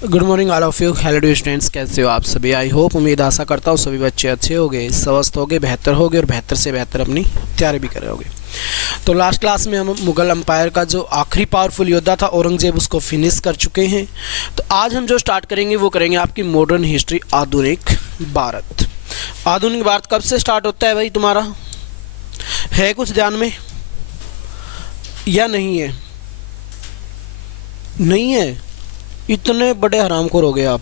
Good morning all of you. Hello dear students, कैसे हो आप सभी? आई होप, उम्मीद आशा करता हूँ सभी बच्चे अच्छे होंगे, स्वस्थ होंगे, बेहतर होंगे और बेहतर से बेहतर अपनी तैयारी भी कर रहे होंगे। तो लास्ट क्लास में हम मुगल एम्पायर का जो आखिरी पावरफुल योद्धा था औरंगजेब, उसको फिनिश कर चुके हैं। तो आज हम जो स्टार्ट करेंगे वो करेंगे आपकी मॉडर्न हिस्ट्री, आधुनिक भारत। आधुनिक भारत कब से स्टार्ट होता है भाई? तुम्हारा है कुछ ध्यान में या नहीं है? नहीं है? इतने बड़े हरामखोर हो गए आप।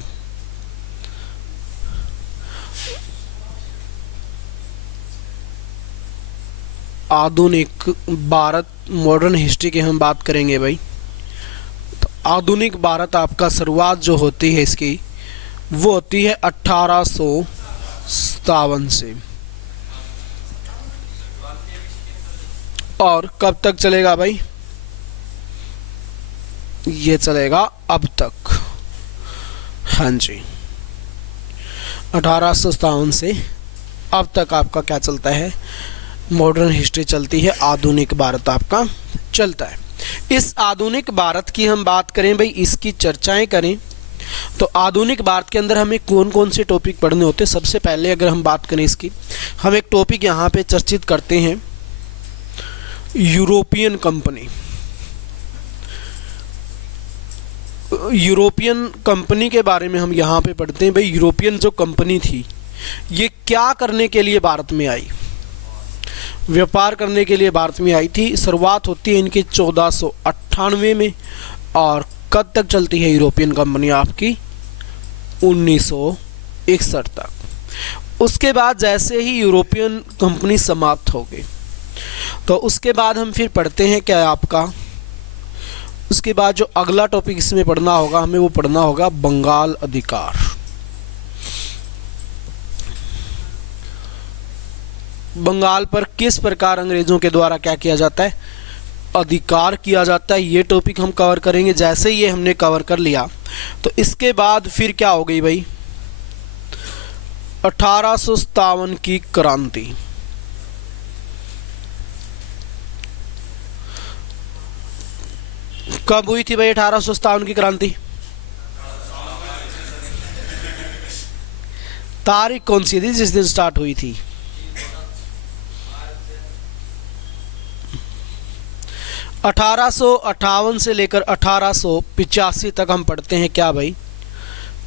आधुनिक भारत मॉडर्न हिस्ट्री की हम बात करेंगे भाई। तो आधुनिक भारत आपका शुरुआत जो होती है इसकी, वो होती है 1857 से। और कब तक चलेगा भाई? ये चलेगा अब तक। हाँ जी, 1857 से अब तक आपका क्या चलता है? मॉडर्न हिस्ट्री चलती है, आधुनिक भारत आपका चलता है। इस आधुनिक भारत की हम बात करें भाई, इसकी चर्चाएं करें तो आधुनिक भारत के अंदर हमें कौन कौन से टॉपिक पढ़ने होते हैं? सबसे पहले अगर हम बात करें इसकी, हम एक टॉपिक यहाँ पे चर्चित करते हैं, यूरोपियन कंपनी। यूरोपियन कंपनी के बारे में हम यहाँ पे पढ़ते हैं भाई। यूरोपियन जो कंपनी थी, ये क्या करने के लिए भारत में आई? व्यापार करने के लिए भारत में आई थी। शुरुआत होती है इनकी 1498 में और कब तक चलती है यूरोपियन कंपनी आपकी? 1961 तक। उसके बाद जैसे ही यूरोपियन कंपनी समाप्त हो गई, तो उसके बाद हम फिर पढ़ते हैं क्या आपका, उसके बाद जो अगला टॉपिक इसमें पढ़ना होगा हमें, वो पढ़ना होगा बंगाल अधिकार। बंगाल पर किस प्रकार अंग्रेजों के द्वारा क्या किया जाता है? अधिकार किया जाता है। ये टॉपिक हम कवर करेंगे। जैसे ये हमने कवर कर लिया तो इसके बाद फिर क्या हो गई भाई? 1857 की क्रांति। कब हुई थी भाई 1857 की क्रांति? तारीख कौन सी थी जिस दिन स्टार्ट हुई थी? 1858 से लेकर 1885 तक हम पढ़ते हैं क्या भाई?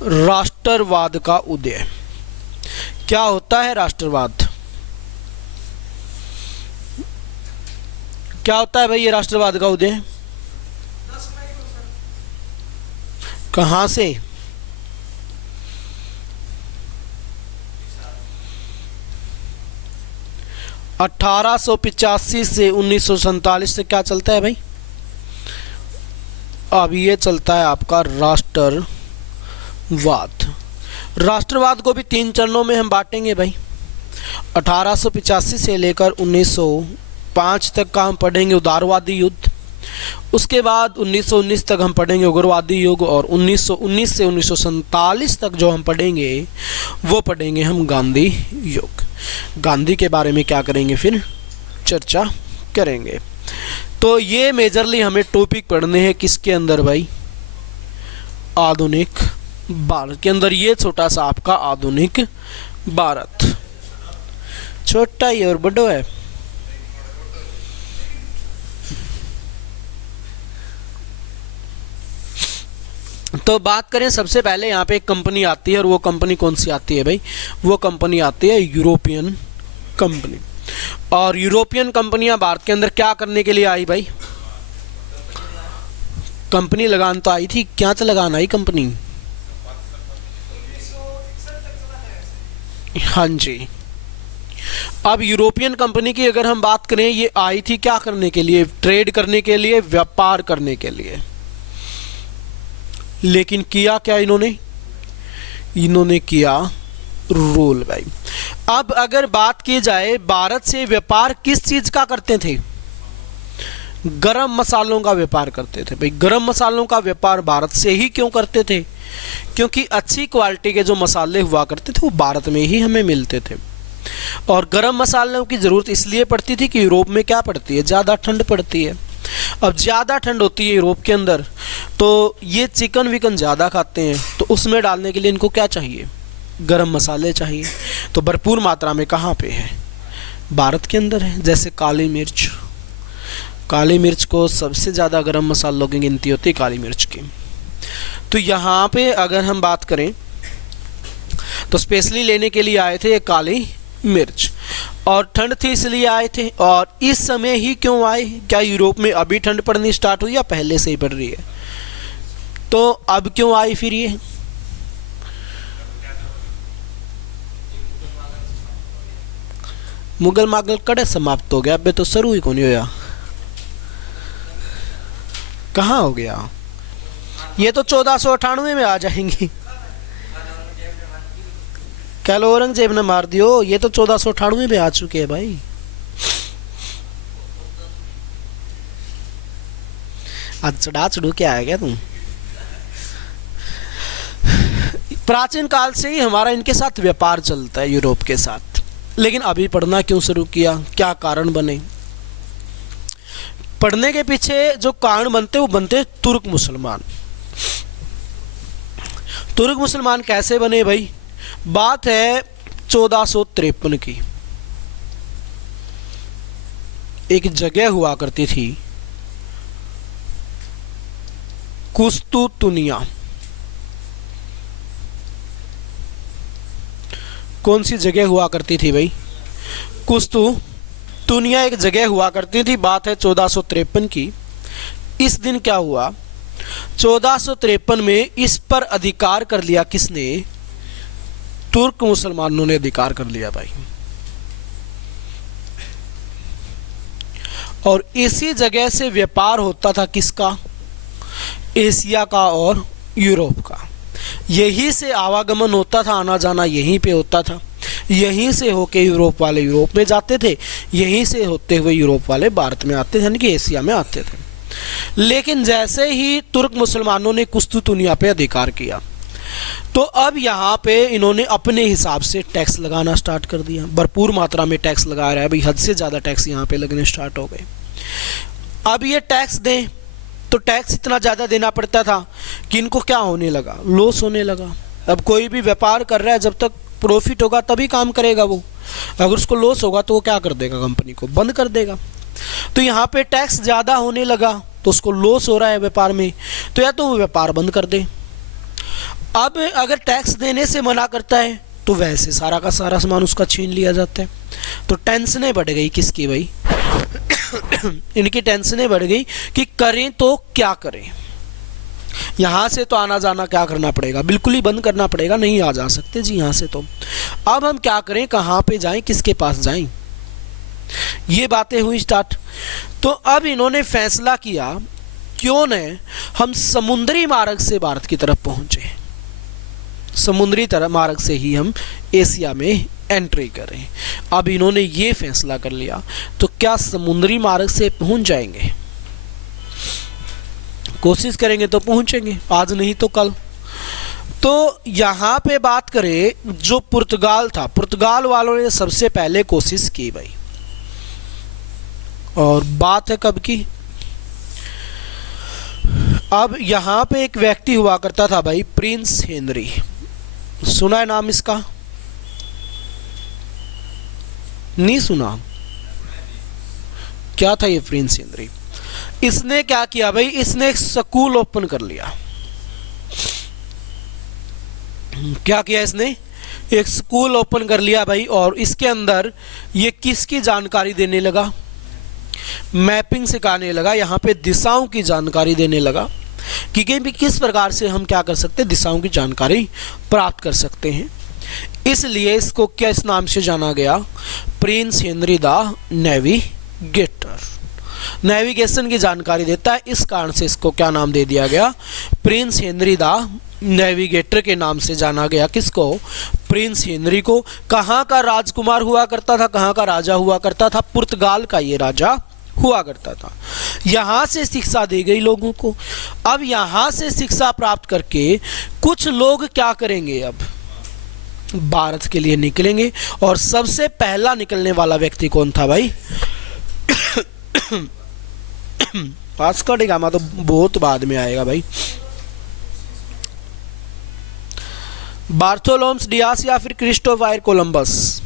राष्ट्रवाद का उदय। क्या होता है राष्ट्रवाद? क्या होता है भाई ये राष्ट्रवाद का उदय? कहां से? अठारह सौ 85 से 1947 से क्या चलता है भाई? अब ये चलता है आपका राष्ट्रवाद। राष्ट्रवाद को भी 3 चरणों में हम बांटेंगे भाई। 1885 से लेकर 1905 तक का हम पढ़ेंगे उदारवादी युद्ध। उसके बाद 1919 तक हम पढ़ेंगे उग्रवादी युग, और 1919 से 1947 तक जो हम पढ़ेंगे वो पढ़ेंगे हम गांधी युग। गांधी के बारे में क्या करेंगे फिर? चर्चा करेंगे। तो ये मेजरली हमें टॉपिक पढ़ने हैं किसके अंदर भाई? आधुनिक भारत के अंदर। ये छोटा सा आपका आधुनिक भारत, छोटा ही और बड़ो है। तो बात करें, सबसे पहले यहाँ पे एक कंपनी आती है, और वो कंपनी कौन सी आती है भाई? वो कंपनी आती है यूरोपियन कंपनी। और यूरोपियन कंपनियां भारत के अंदर क्या करने के लिए आई भाई? कंपनी लगान तो आई थी। क्या तो लगान आई कंपनी? हाँ जी। अब यूरोपियन कंपनी की अगर हम बात करें, ये आई थी क्या करने के लिए? ट्रेड करने के लिए, व्यापार करने के लिए। लेकिन किया क्या इन्होंने? इन्होंने किया रूल भाई। अब अगर बात की जाए, भारत से व्यापार किस चीज का करते थे? गरम मसालों का व्यापार करते थे भाई। गरम मसालों का व्यापार भारत से ही क्यों करते थे? क्योंकि अच्छी क्वालिटी के जो मसाले हुआ करते थे वो भारत में ही हमें मिलते थे। और गरम मसालों की जरूरत इसलिए पड़ती थी कि यूरोप में क्या पड़ती है? ज़्यादा ठंड पड़ती है। अब ज़्यादा ठंड होती है यूरोप के अंदर, तो ये चिकन विकन ज़्यादा खाते हैं, तो उसमें डालने के लिए इनको क्या चाहिए, गरम मसाले चाहिए। तो भरपूर मात्रा में कहाँ पे है, भारत के अंदर है। जैसे काली मिर्च, काली मिर्च को सबसे ज़्यादा गरम मसालों की गिनती होती है काली मिर्च की। तो यहाँ पे अगर हम बात करें तो स्पेशली लेने के लिए आए थे ये काली मिर्च, और ठंड थी इसलिए आए थे। और इस समय ही क्यों आए, क्या यूरोप में अभी ठंड पड़नी स्टार्ट हुई या पहले से ही पड़ रही है, तो अब क्यों आई फिर ये, मुगल मागल कड़े समाप्त हो गया, अबे तो शुरू ही को नहीं होया, कहाँ हो गया, ये तो 1498 में आ जाएंगी। कह लो औरंगजेब ने मार दियो, ये तो 1498 में आ चुके हैं भाई। आज चढ़ा चढ़ू के आया क्या तुम। प्राचीन काल से ही हमारा इनके साथ व्यापार चलता है यूरोप के साथ, लेकिन अभी पढ़ना क्यों शुरू किया, क्या कारण बने। पढ़ने के पीछे जो कारण बनते वो बनते तुर्क मुसलमान। तुर्क मुसलमान कैसे बने भाई, बात है 1453 की। एक जगह हुआ करती थी कुस्तुतुनिया। कौन सी जगह हुआ करती थी भाई, कुस्तुतुनिया एक जगह हुआ करती थी। बात है 1453 की। इस दिन क्या हुआ, 1453 में इस पर अधिकार कर लिया किसने, तुर्क मुसलमानों ने अधिकार कर लिया भाई। और इसी जगह से व्यापार होता था किसका, एशिया का और यूरोप का। यहीं से आवागमन होता था, आना जाना यहीं पे होता था। यहीं से होके यूरोप वाले यूरोप में जाते थे, यहीं से होते हुए यूरोप वाले भारत में आते थे, यानी कि एशिया में आते थे। लेकिन जैसे ही तुर्क मुसलमानों ने कुस्तुतुनिया पे अधिकार किया, तो अब यहाँ पे इन्होंने अपने हिसाब से टैक्स लगाना स्टार्ट कर दिया। भरपूर मात्रा में टैक्स लगा रहा है भाई, हद से ज़्यादा टैक्स यहाँ पे लगने स्टार्ट हो गए। अब ये टैक्स दें तो टैक्स इतना ज़्यादा देना पड़ता था कि इनको क्या होने लगा, लॉस होने लगा। अब कोई भी व्यापार कर रहा है, जब तक प्रॉफिट होगा तभी काम करेगा वो, अगर उसको लॉस होगा तो वो क्या कर देगा, कंपनी को बंद कर देगा। तो यहाँ पे टैक्स ज़्यादा होने लगा, तो उसको लॉस हो रहा है व्यापार में, तो या तो वो व्यापार बंद कर दे। अब अगर टैक्स देने से मना करता है तो वैसे सारा का सारा सामान उसका छीन लिया जाता है। तो टेंशनें बढ़ गई किसकी भाई इनकी टेंशनें बढ़ गई कि करें तो क्या करें। यहाँ से तो आना जाना क्या करना पड़ेगा, बिल्कुल ही बंद करना पड़ेगा, नहीं आ जा सकते जी यहाँ से। तो अब हम क्या करें, कहाँ पे जाएं, किसके पास जाएं, ये बातें हुई स्टार्ट। तो अब इन्होंने फैसला किया क्यों न हम समुद्री मार्ग से भारत की तरफ पहुँचे, समुद्री मार्ग से ही हम एशिया में एंट्री करें। अब इन्होंने ये फैसला कर लिया, तो क्या समुद्री मार्ग से पहुंच जाएंगे, कोशिश करेंगे तो पहुंचेंगे, आज नहीं तो कल। तो यहाँ पे बात करें जो पुर्तगाल था, पुर्तगाल वालों ने सबसे पहले कोशिश की भाई। और बात है कब की, अब यहाँ पे एक व्यक्ति हुआ करता था भाई, प्रिंस हेनरी। सुना है नाम इसका, नहीं सुना, क्या था ये प्रिंस हेनरी। इसने क्या किया भाई, इसने एक स्कूल ओपन कर लिया। क्या किया इसने, एक स्कूल ओपन कर लिया भाई। और इसके अंदर ये किसकी जानकारी देने लगा, मैपिंग सिखाने लगा, यहाँ पे दिशाओं की जानकारी देने लगा कि भी किस प्रकार से हम क्या कर सकते हैं, दिशाओं की जानकारी प्राप्त कर सकते हैं। इसलिए इसको क्या इस नाम से जाना गया, Prince Henry the navigator. Navigation की जानकारी देता है, इस कारण से इसको क्या नाम दे दिया गया, प्रिंस हेनरी द नेविगेटर के नाम से जाना गया। किसको, प्रिंस हेनरी को। कहाँ का राजकुमार हुआ करता था, कहाँ का राजा हुआ करता था, पुर्तगाल का ये राजा हुआ करता था। यहाँ से शिक्षा दी गई लोगों को। अब यहाँ से शिक्षा प्राप्त करके कुछ लोग क्या करेंगे, अब भारत के लिए निकलेंगे। और सबसे पहला निकलने वाला व्यक्ति कौन था भाई वास्को डी गामा तो बहुत बाद में आएगा भाई। बार्थोलोम्स डियास या फिर क्रिस्टोफर कोलंबस?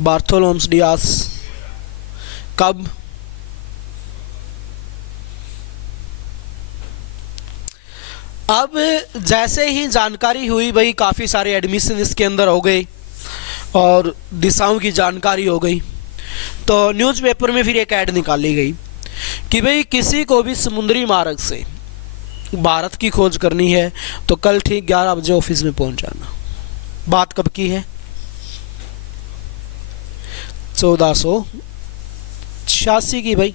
बार्थोलोम्स डियास कब? अब जैसे ही जानकारी हुई भाई, काफ़ी सारे एडमिशन इसके अंदर हो गए और दिशाओं की जानकारी हो गई, तो न्यूज़पेपर में फिर एक ऐड निकाली गई कि भाई किसी को भी समुद्री मार्ग से भारत की खोज करनी है तो कल ठीक 11 बजे ऑफिस में पहुंच जाना। बात कब की है? 1486 की भाई।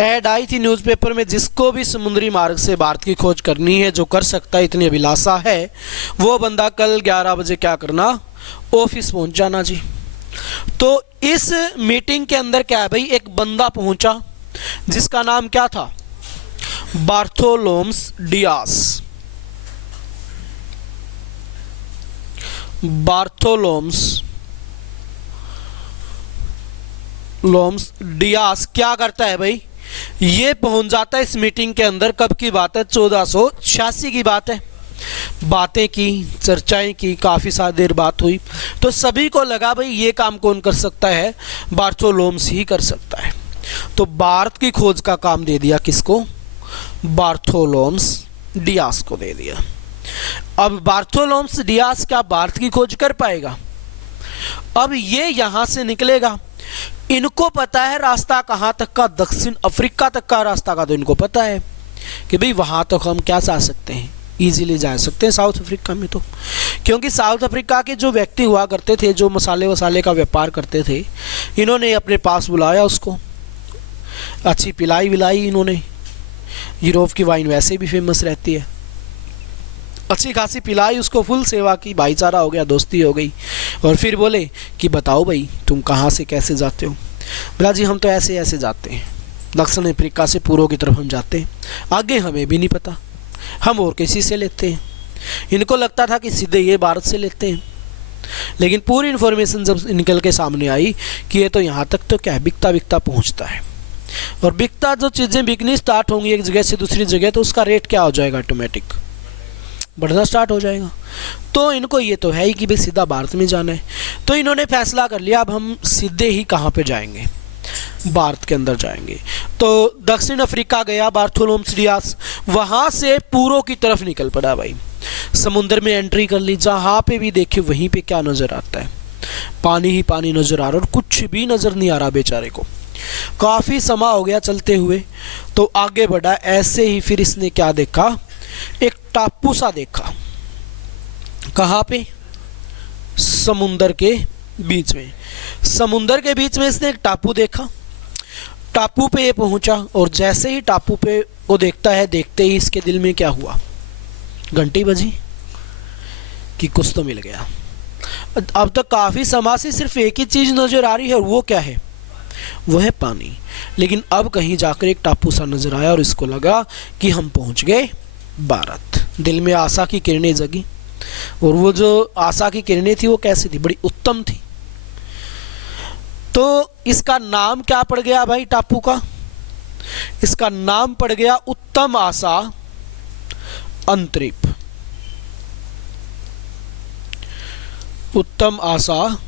ऐड आई थी न्यूज़पेपर में, जिसको भी समुद्री मार्ग से भारत की खोज करनी है, जो कर सकता है, इतनी अभिलाषा है, वो बंदा कल 11 बजे क्या करना? ऑफिस पहुंच जाना जी। तो इस मीटिंग के अंदर क्या है भाई, एक बंदा पहुंचा जिसका नाम क्या था? बार्थोलोम्स डियास। बार्थोलोम्स डियास क्या करता है भाई? ये पहुंच जाता है इस मीटिंग के अंदर। कब की बात है? 1486 की बात है। बातें की, चर्चाएं की, काफ़ी सारी देर बात हुई, तो सभी को लगा भाई ये काम कौन कर सकता है? बार्थोलोम्स ही कर सकता है। तो भारत की खोज का काम दे दिया किसको? बार्थोलोम्स डियास को दे दिया। अब बार्थोलोम्स डियास क्या भारत की खोज कर पाएगा? अब ये यहां से निकलेगा, इनको पता है रास्ता कहाँ तक का, दक्षिण अफ्रीका तक का रास्ता का, तो इनको पता है कि भाई वहाँ तक हम क्या जा सकते हैं, इजीली जा सकते हैं साउथ अफ्रीका में। तो क्योंकि साउथ अफ्रीका के जो व्यक्ति हुआ करते थे, जो मसाले वसाले का व्यापार करते थे, इन्होंने अपने पास बुलाया उसको, अच्छी पिलाई विलाई इन्होंने। यूरोप की वाइन वैसे भी फेमस रहती है, अच्छी खासी पिलाई उसको, फुल सेवा की, भाईचारा हो गया, दोस्ती हो गई। और फिर बोले कि बताओ भाई तुम कहाँ से कैसे जाते हो? बोला जी हम तो ऐसे ऐसे जाते हैं, दक्षिण अफ्रीका से पूर्व की तरफ हम जाते हैं, आगे हमें भी नहीं पता, हम और किसी से लेते हैं। इनको लगता था कि सीधे ये भारत से लेते हैं, लेकिन पूरी इन्फॉर्मेशन जब निकल के सामने आई कि ये तो यहाँ तक तो क्या है, बिकता बिकता पहुँचता है। और बिकता जो चीज़ें बिकनी स्टार्ट होंगी एक जगह से दूसरी जगह, तो उसका रेट क्या हो जाएगा? ऑटोमेटिक बढ़ना स्टार्ट हो जाएगा। तो इनको ये तो है ही कि भाई सीधा भारत में जाना है, तो इन्होंने फैसला कर लिया अब हम सीधे ही कहाँ पे जाएंगे? भारत के अंदर जाएंगे। तो दक्षिण अफ्रीका गया बार्थोलोम्स डियास, वहाँ से पूर्व की तरफ निकल पड़ा भाई, समुद्र में एंट्री कर ली। जहाँ पे भी देखे वहीं पे क्या नज़र आता है? पानी ही पानी नज़र आ रहा, और कुछ भी नज़र नहीं आ रहा बेचारे को। काफ़ी समय हो गया चलते हुए, तो आगे बढ़ा। ऐसे ही फिर इसने क्या देखा? एक टापू सा देखा। कहाँ पे? समुंदर के बीच में। समुंदर के बीच में इसने एक टापू देखा। टापू पे ये पहुंचा, और जैसे ही टापू पे वो देखता है, देखते ही इसके दिल में क्या हुआ? घंटी बजी कि कुछ तो मिल गया। अब तक काफ़ी समय से सिर्फ एक ही चीज़ नज़र आ रही है, और वो क्या है? वो है पानी। लेकिन अब कहीं जाकर एक टापू सा नज़र आया, और इसको लगा कि हम पहुंच गए भारत। दिल में आशा की किरणें जगी, और वो जो आशा की किरणें थी वो कैसी थी? बड़ी उत्तम थी। तो इसका नाम क्या पड़ गया भाई टापू का? इसका नाम पड़ गया उत्तम आशा अंतरिप। उत्तम आशा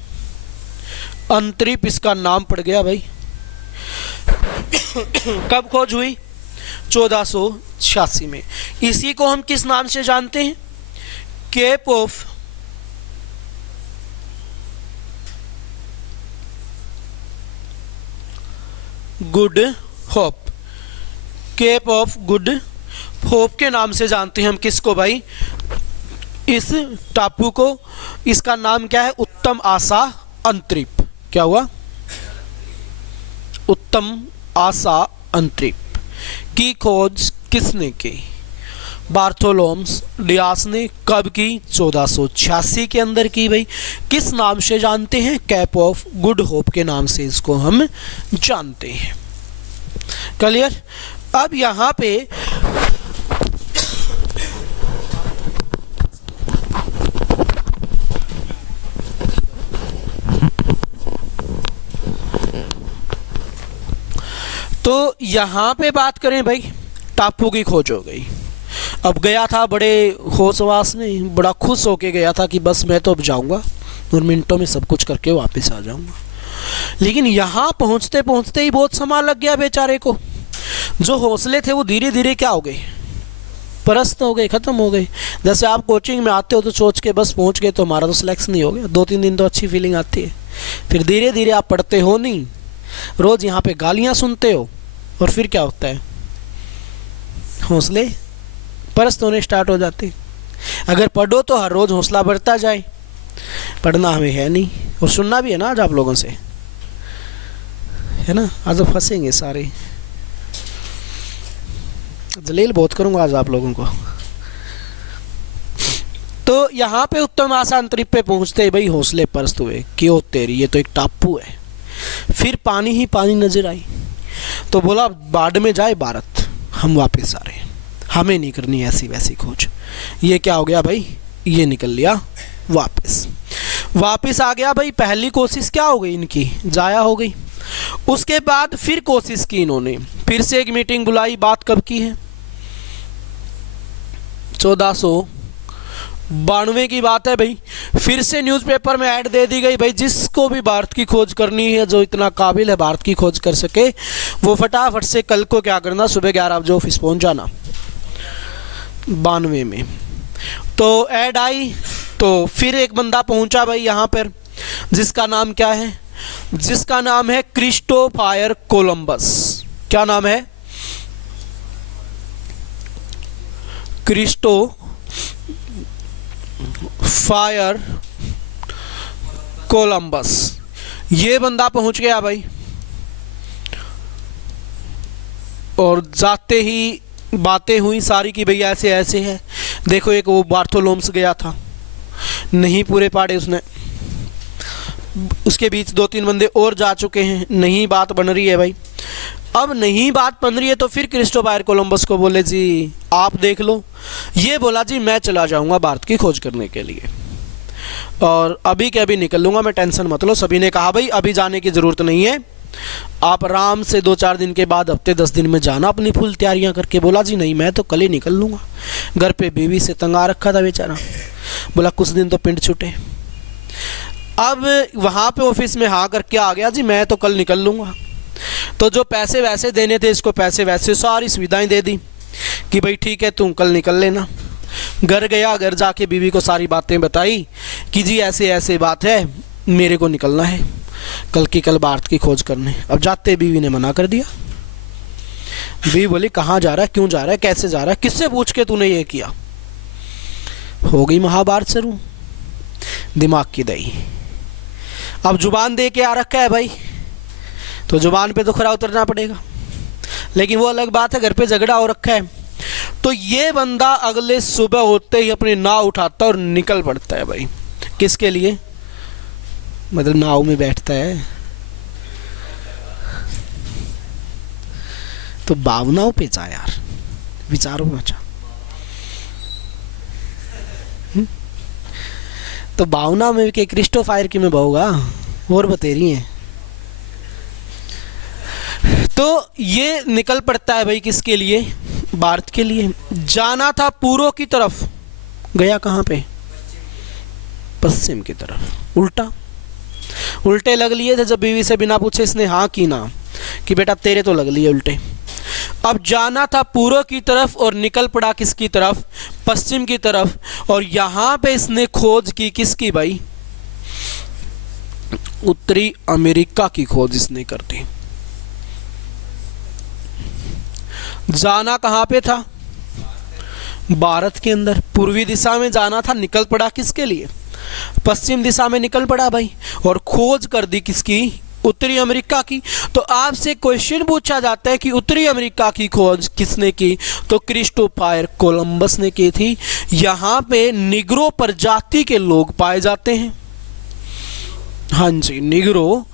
अंतरिप इसका नाम पड़ गया भाई। कब खोज हुई? 1486 में। इसी को हम किस नाम से जानते हैं? Cape of Good Hope. Cape of Good Hope के नाम से जानते हैं हम किसको भाई? इस टापू को। इसका नाम क्या है? उत्तम आशा अंतरिप। क्या हुआ? उत्तम आशा अंतरिप की खोज किसने की? बार्थोलोम्स डियास ने। कब की? 1486 के अंदर की भाई। किस नाम से जानते हैं? कैप ऑफ गुड होप के नाम से इसको हम जानते हैं। क्लियर? अब यहाँ पे तो यहाँ पे बात करें भाई, टापू की खोज हो गई। अब गया था बड़े होश वास में, बड़ा खुश होके गया था कि बस मैं तो अब जाऊँगा और मिनटों में सब कुछ करके वापस आ जाऊँगा। लेकिन यहाँ पहुँचते पहुँचते ही बहुत समय लग गया बेचारे को। जो हौसले थे वो धीरे धीरे क्या हो गए, परस्त हो गए, ख़त्म हो गए। जैसे आप कोचिंग में आते हो तो सोच के बस पहुँच गए तो हमारा तो सिलेक्शन नहीं हो गया, 2-3 दिन तो अच्छी फीलिंग आती है, फिर धीरे धीरे आप पढ़ते हो नहीं, रोज़ यहाँ पे गालियाँ सुनते हो, और फिर क्या होता है, हौसले परस्त होने स्टार्ट हो जाते। अगर पढ़ो तो हर रोज़ हौसला बढ़ता जाए, पढ़ना हमें है नहीं और सुनना भी है ना आज आप लोगों से, है ना। आज तो फंसेंगे सारे, जलील बहुत करूँगा आज आप लोगों को। तो यहाँ पे उत्तम आसान ट्रिप पे पहुँचते भाई हौसले परस्त हुए कि ओ तेरी, ये तो एक टापू है। फिर पानी ही पानी नजर आई तो बोला बाढ़ में जाए भारत, हम वापस आ रहे हैं, हमें नहीं करनी ऐसी वैसी खोज। ये क्या हो गया भाई, ये निकल लिया वापस आ गया भाई। पहली कोशिश क्या हो गई इनकी, जाया हो गई। उसके बाद फिर कोशिश की इन्होंने, फिर से एक मीटिंग बुलाई। बात कब की है, 1492 की बात है भाई। फिर से न्यूज़पेपर में ऐड दे दी गई भाई, जिसको भी भारत की खोज करनी है, जो इतना काबिल है भारत की खोज कर सके, वो फटाफट से कल को क्या करना, सुबह 11 बजे ऑफिस पहुंच जाना। 92 में तो ऐड आई, तो फिर एक बंदा पहुंचा भाई यहाँ पर, जिसका नाम क्या है, जिसका नाम है क्रिस्टोफर कोलंबस। क्या नाम है, क्रिस्टोफर कोलंबस। ये बंदा पहुंच गया भाई, और जाते ही बातें हुई सारी कि भैया ऐसे ऐसे है। देखो एक वो बार्थोलोम्स गया था, नहीं पूरे पाड़े उसने, उसके बीच 2-3 बंदे और जा चुके हैं, नहीं बात बन रही है भाई। अब नहीं बात बन रही है तो फिर क्रिस्टोफर कोलंबस को बोले जी आप देख लो। ये बोला जी मैं चला जाऊंगा भारत की खोज करने के लिए, और अभी के अभी निकल लूंगा मैं, टेंशन मत लो। सभी ने कहा भाई अभी जाने की ज़रूरत नहीं है, आप आराम से 2-4 दिन के बाद, हफ्ते 10 दिन में जाना अपनी फुल तैयारियां करके। बोला जी नहीं मैं तो कल ही निकल लूँगा, घर पे बीवी से तंग आ रखा था बेचारा। बोला कुछ दिन तो पिंड छूटे। अब वहाँ पे ऑफिस में हाँ करके आ गया जी मैं तो कल निकल लूँगा। तो जो पैसे वैसे देने थे इसको पैसे वैसे, सारी सुविधाएं दे दी कि भाई ठीक है तुम कल निकल लेना। घर गया, घर जाके बीवी को सारी बातें बताई कि जी ऐसे ऐसे बात है, मेरे को निकलना है कल की कल भारत की खोज करने। अब जाते बीवी ने मना कर दिया। बीवी बोली कहाँ जा रहा है, क्यों जा रहा है, कैसे जा रहा है, किससे पूछ के तूने ये किया। हो गई महाभारत शुरू, दिमाग की दही। अब जुबान दे के आ रखा है भाई, तो जुबान पे तो खरा उतरना पड़ेगा, लेकिन वो अलग बात है, घर पे झगड़ा हो रखा है। तो ये बंदा अगले सुबह होते ही अपनी नाव उठाता और निकल पड़ता है भाई। किसके लिए, मतलब नाव में बैठता है तो भावनाओं पे जा यार, विचारों में जा। तो भावना में के क्रिस्टोफर की में बहुगा और बतेरी है। तो ये निकल पड़ता है भाई किसके लिए, भारत के लिए। जाना था पूर्व की तरफ, गया कहाँ पे, पश्चिम की तरफ। उल्टे लग लिए थे जब बीवी से बिना पूछे इसने हाँ की ना कि बेटा तेरे तो लग लिए उल्टे। अब जाना था पूर्व की तरफ और निकल पड़ा किसकी तरफ, पश्चिम की तरफ। और यहाँ पे इसने खोज की किसकी भाई, उत्तरी अमेरिका की खोज इसने कर दी। जाना कहाँ पे था, भारत के अंदर। पूर्वी दिशा में जाना था, निकल पड़ा किसके लिए, पश्चिम दिशा में निकल पड़ा भाई, और खोज कर दी किसकी, उत्तरी अमेरिका की। तो आपसे क्वेश्चन पूछा जाता है कि उत्तरी अमेरिका की खोज किसने की, तो क्रिस्टोफर कोलंबस ने की थी। यहाँ पे निग्रो प्रजाति के लोग पाए जाते हैं। हाँ जी, निग्रो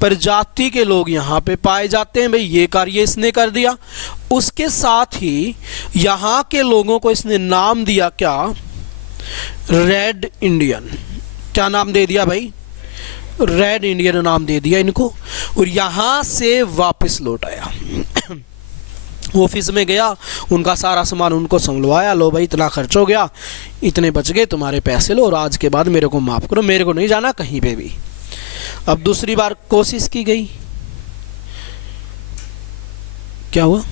प्रजाति के लोग यहाँ पे पाए जाते हैं भाई, ये कार्य इसने कर दिया। उसके साथ ही यहाँ के लोगों को इसने नाम दिया क्या, रेड इंडियन। क्या नाम दे दिया भाई, रेड इंडियन नाम दे दिया इनको, और यहाँ से वापस लौट आया। ऑफिस में गया, उनका सारा सामान उनको संभलवाया, लो भाई इतना खर्च हो गया, इतने बच गए, तुम्हारे पैसे लो और आज के बाद मेरे को माफ़ करो, मेरे को नहीं जाना कहीं पे भी। अब दूसरी बार कोशिश की गई, क्या हुआ?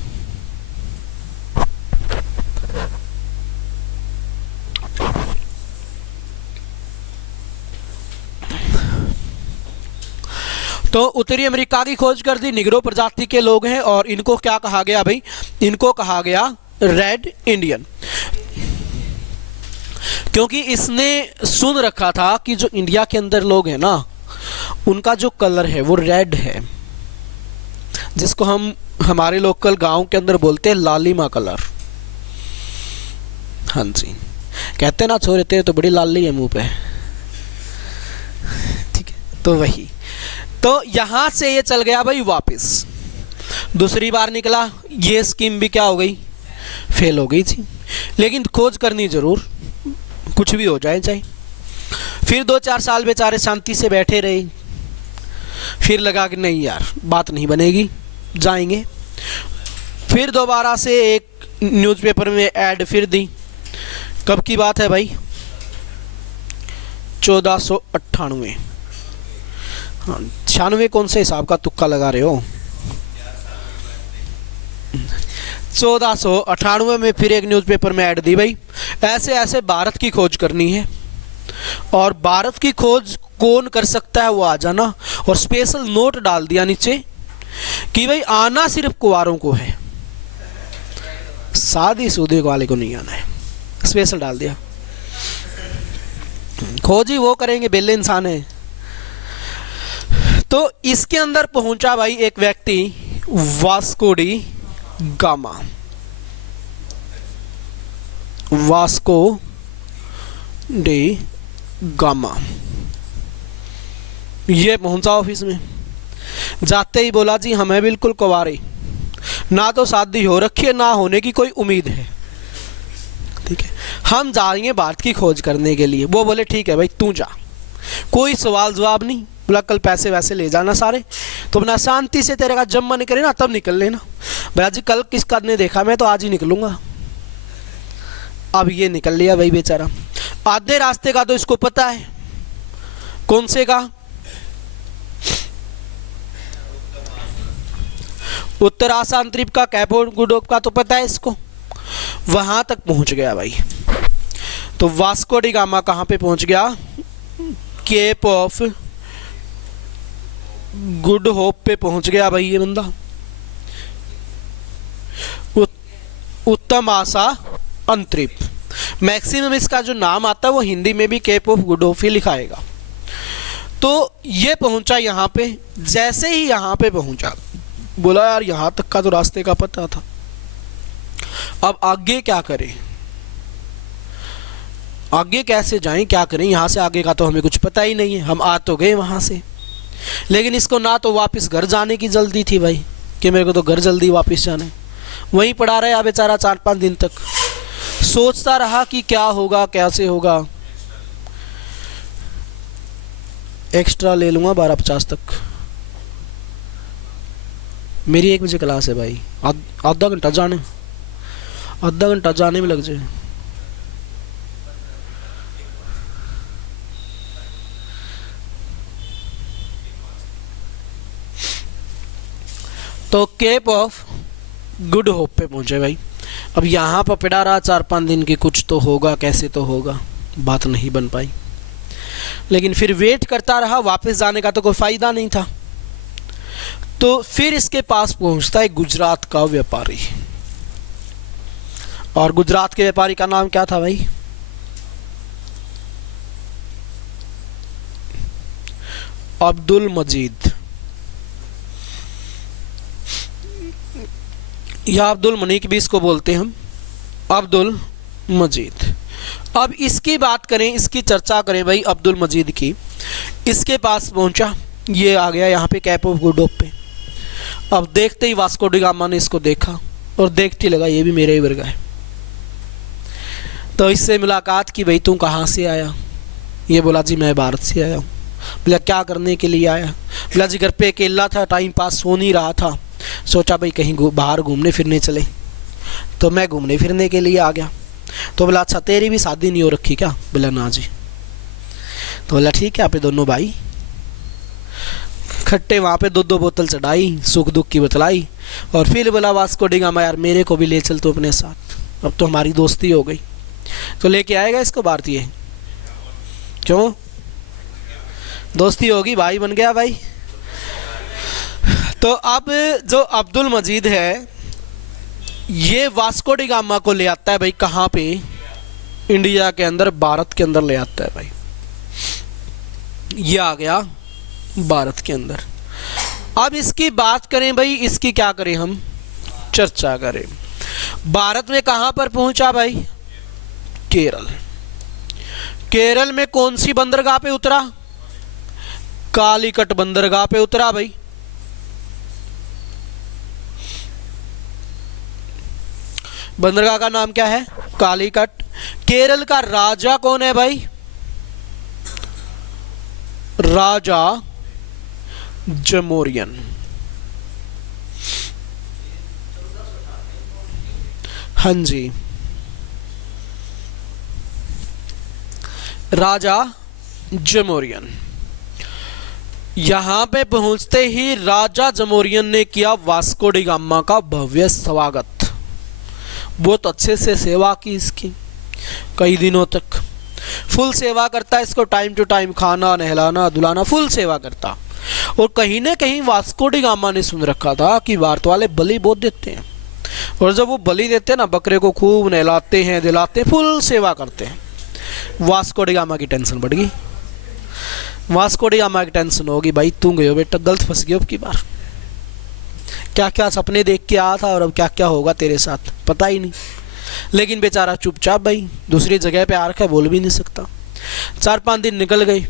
तो उत्तरी अमेरिका की खोज कर दी, निग्रो प्रजाति के लोग हैं और इनको क्या कहा गया भाई? इनको कहा गया रेड इंडियन, क्योंकि इसने सुन रखा था कि जो इंडिया के अंदर लोग हैं ना, उनका जो कलर है वो रेड है, जिसको हम हमारे लोकल गांव के अंदर बोलते हैं लालिमा कलर। हाँ जी, कहते हैं ना छोरे तेरे तो बड़ी लाली है मुंह पे, ठीक है, तो वही। तो यहां से ये चल गया भाई वापस, दूसरी बार निकला, ये स्कीम भी क्या हो गई? फेल हो गई थी। लेकिन खोज करनी जरूर, कुछ भी हो जाए चाहे। फिर 2-4 साल बेचारे शांति से बैठे रहे, फिर लगा कि नहीं यार बात नहीं बनेगी, जाएंगे। फिर दोबारा से एक न्यूज़पेपर में ऐड फिर दी। कब की बात है भाई? 1498। हाँ, 96 कौन से हिसाब का तुक्का लगा रहे हो? 1498 में फिर एक न्यूज़पेपर में ऐड दी भाई, ऐसे ऐसे भारत की खोज करनी है, और भारत की खोज कौन कर सकता है वो आ जाना। और स्पेशल नोट डाल दिया नीचे कि भाई आना सिर्फ कुंवारों को है, शादी सूदी वाले को नहीं आना है, स्पेशल डाल दिया। खोज ही वो करेंगे, बेले इंसान है। तो इसके अंदर पहुंचा भाई एक व्यक्ति, Vasco D gamma. Vasco D gamma ये पहुंचा ऑफिस में। जाते ही बोला जी हमें बिल्कुल कुंवारे, ना तो शादी हो रखी है ना होने की कोई उम्मीद है, ठीक है, हम जाएंगे भारत की खोज करने के लिए। वो बोले ठीक है भाई तू जा, कोई सवाल जवाब नहीं। बोला कल पैसे वैसे ले जाना सारे, तो अपना शांति से तेरे का जब मन करे ना तब निकल लेना। भैया जी कल किसका ने देखा, मैं तो आज ही निकलूंगा। अब ये निकल लिया भाई बेचारा। आधे रास्ते का तो इसको पता है, कौन से का? उत्तर आसाम ट्रिप का, कैप गुड होप का तो पता है इसको। वहां तक पहुंच गया भाई। तो वास्को डी गामा कहां पे पहुंच गया? केप ऑफ गुड होप पे पहुंच गया भाई ये बंदा। उत्तम आशा अंतरिप, मैक्सिमम इसका जो नाम आता है वो हिंदी में भी केप ऑफ गुड होप ही लिखाएगा। तो ये पहुंचा यहाँ पे। जैसे ही यहाँ पे पहुंचा, बोला यार यहाँ तक का तो रास्ते का पता था, अब आगे क्या करें, आगे कैसे जाएं, क्या करें, यहाँ से आगे का तो हमें कुछ पता ही नहीं है। हम आ तो गए वहाँ से, लेकिन इसको ना तो वापस घर जाने की जल्दी थी भाई कि मेरे को तो घर जल्दी वापस जाना है। वहीं पड़ा रहा बेचारा 4-5 दिन तक, सोचता रहा कि क्या होगा कैसे होगा। एक्स्ट्रा ले लूँगा 12:50 तक, मेरी 1 बजे क्लास है भाई। आधा घंटा जाने में लग जाए। तो केप ऑफ गुड होप पे पहुंचे भाई। अब यहाँ पर पड़ा रहा 4-5 दिन की, कुछ तो होगा कैसे तो होगा, बात नहीं बन पाई। लेकिन फिर वेट करता रहा, वापस जाने का तो कोई फायदा नहीं था। तो फिर इसके पास पहुंचता है गुजरात का व्यापारी, और गुजरात के व्यापारी का नाम क्या था भाई? अब्दुल मजीद या अब्दुल मनीक भी इसको बोलते हैं हम, अब्दुल मजीद। अब इसकी बात करें, इसकी चर्चा करें भाई अब्दुल मजीद की। इसके पास पहुंचा, ये आ गया यहाँ पे कैप ऑफ गुड होप पे। अब देखते ही वास्को डी गामा ने इसको देखा और देखते लगा ये भी मेरे ही वर्ग है। तो इससे मुलाकात की, भाई तू कहाँ से आया? ये बोला जी मैं भारत से आया हूँ। बोला क्या करने के लिए आया? बोला जी घर पे अकेला था, टाइम पास हो नहीं रहा था, सोचा भाई कहीं बाहर घूमने फिरने चले, तो मैं घूमने फिरने के लिए आ गया। तो बोला अच्छा तेरी भी शादी नहीं हो रखी क्या? बोला ना जी। तो बोला ठीक है, आप दोनों भाई खट्टे वहाँ पे 2-2 बोतल चढ़ाई, सुख दुख की बतलाई, और फिर बोला वास्को डी गामा यार मेरे को भी ले चल तो अपने साथ, अब तो हमारी दोस्ती हो गई। तो लेके आएगा इसको भारतीय? क्यों? दोस्ती होगी, भाई बन गया भाई। तो अब जो अब्दुल मजीद है ये वास्को डी गामा को ले आता है भाई कहाँ पे? इंडिया के अंदर, भारत के अंदर ले आता है भाई। ये आ गया भारत के अंदर। अब इसकी बात करें भाई, इसकी क्या करें हम, चर्चा करें। भारत में कहां पर पहुंचा भाई? केरल। केरल में कौन सी बंदरगाह पे उतरा? कालीकट बंदरगाह पे उतरा भाई। बंदरगाह का नाम क्या है? कालीकट। केरल का राजा कौन है भाई? राजा जमोरियन। हाँ जी, राजा जमोरियन। यहां पे पहुंचते ही राजा जमोरियन ने किया वास्को डी गामा का भव्य स्वागत। बहुत अच्छे से सेवा की इसकी, कई दिनों तक फुल सेवा करता है इसको, टाइम टू टाइम खाना नहलाना धुलाना, फुल सेवा करता। और कहीं ना कहीं वास्को डी गामा ने सुन रखा था कि भारत वाले बलि बहुत देते हैं, और जब वो बलि देते हैं ना, बकरे को खूब नहलाते हैं दिलाते हैं, फुल सेवा करते हैं। वास्को डी गामा की टेंशन बढ़ गई। वास्को डी गामा की टेंशन होगी भाई, तू गयो बेटा, गलत फंस गयो अब की बार, क्या क्या सपने देख के आया था और अब क्या क्या होगा तेरे साथ पता ही नहीं। लेकिन बेचारा चुपचाप भाई दूसरी जगह पे आ रखा है, बोल भी नहीं सकता। 4-5 दिन निकल गए,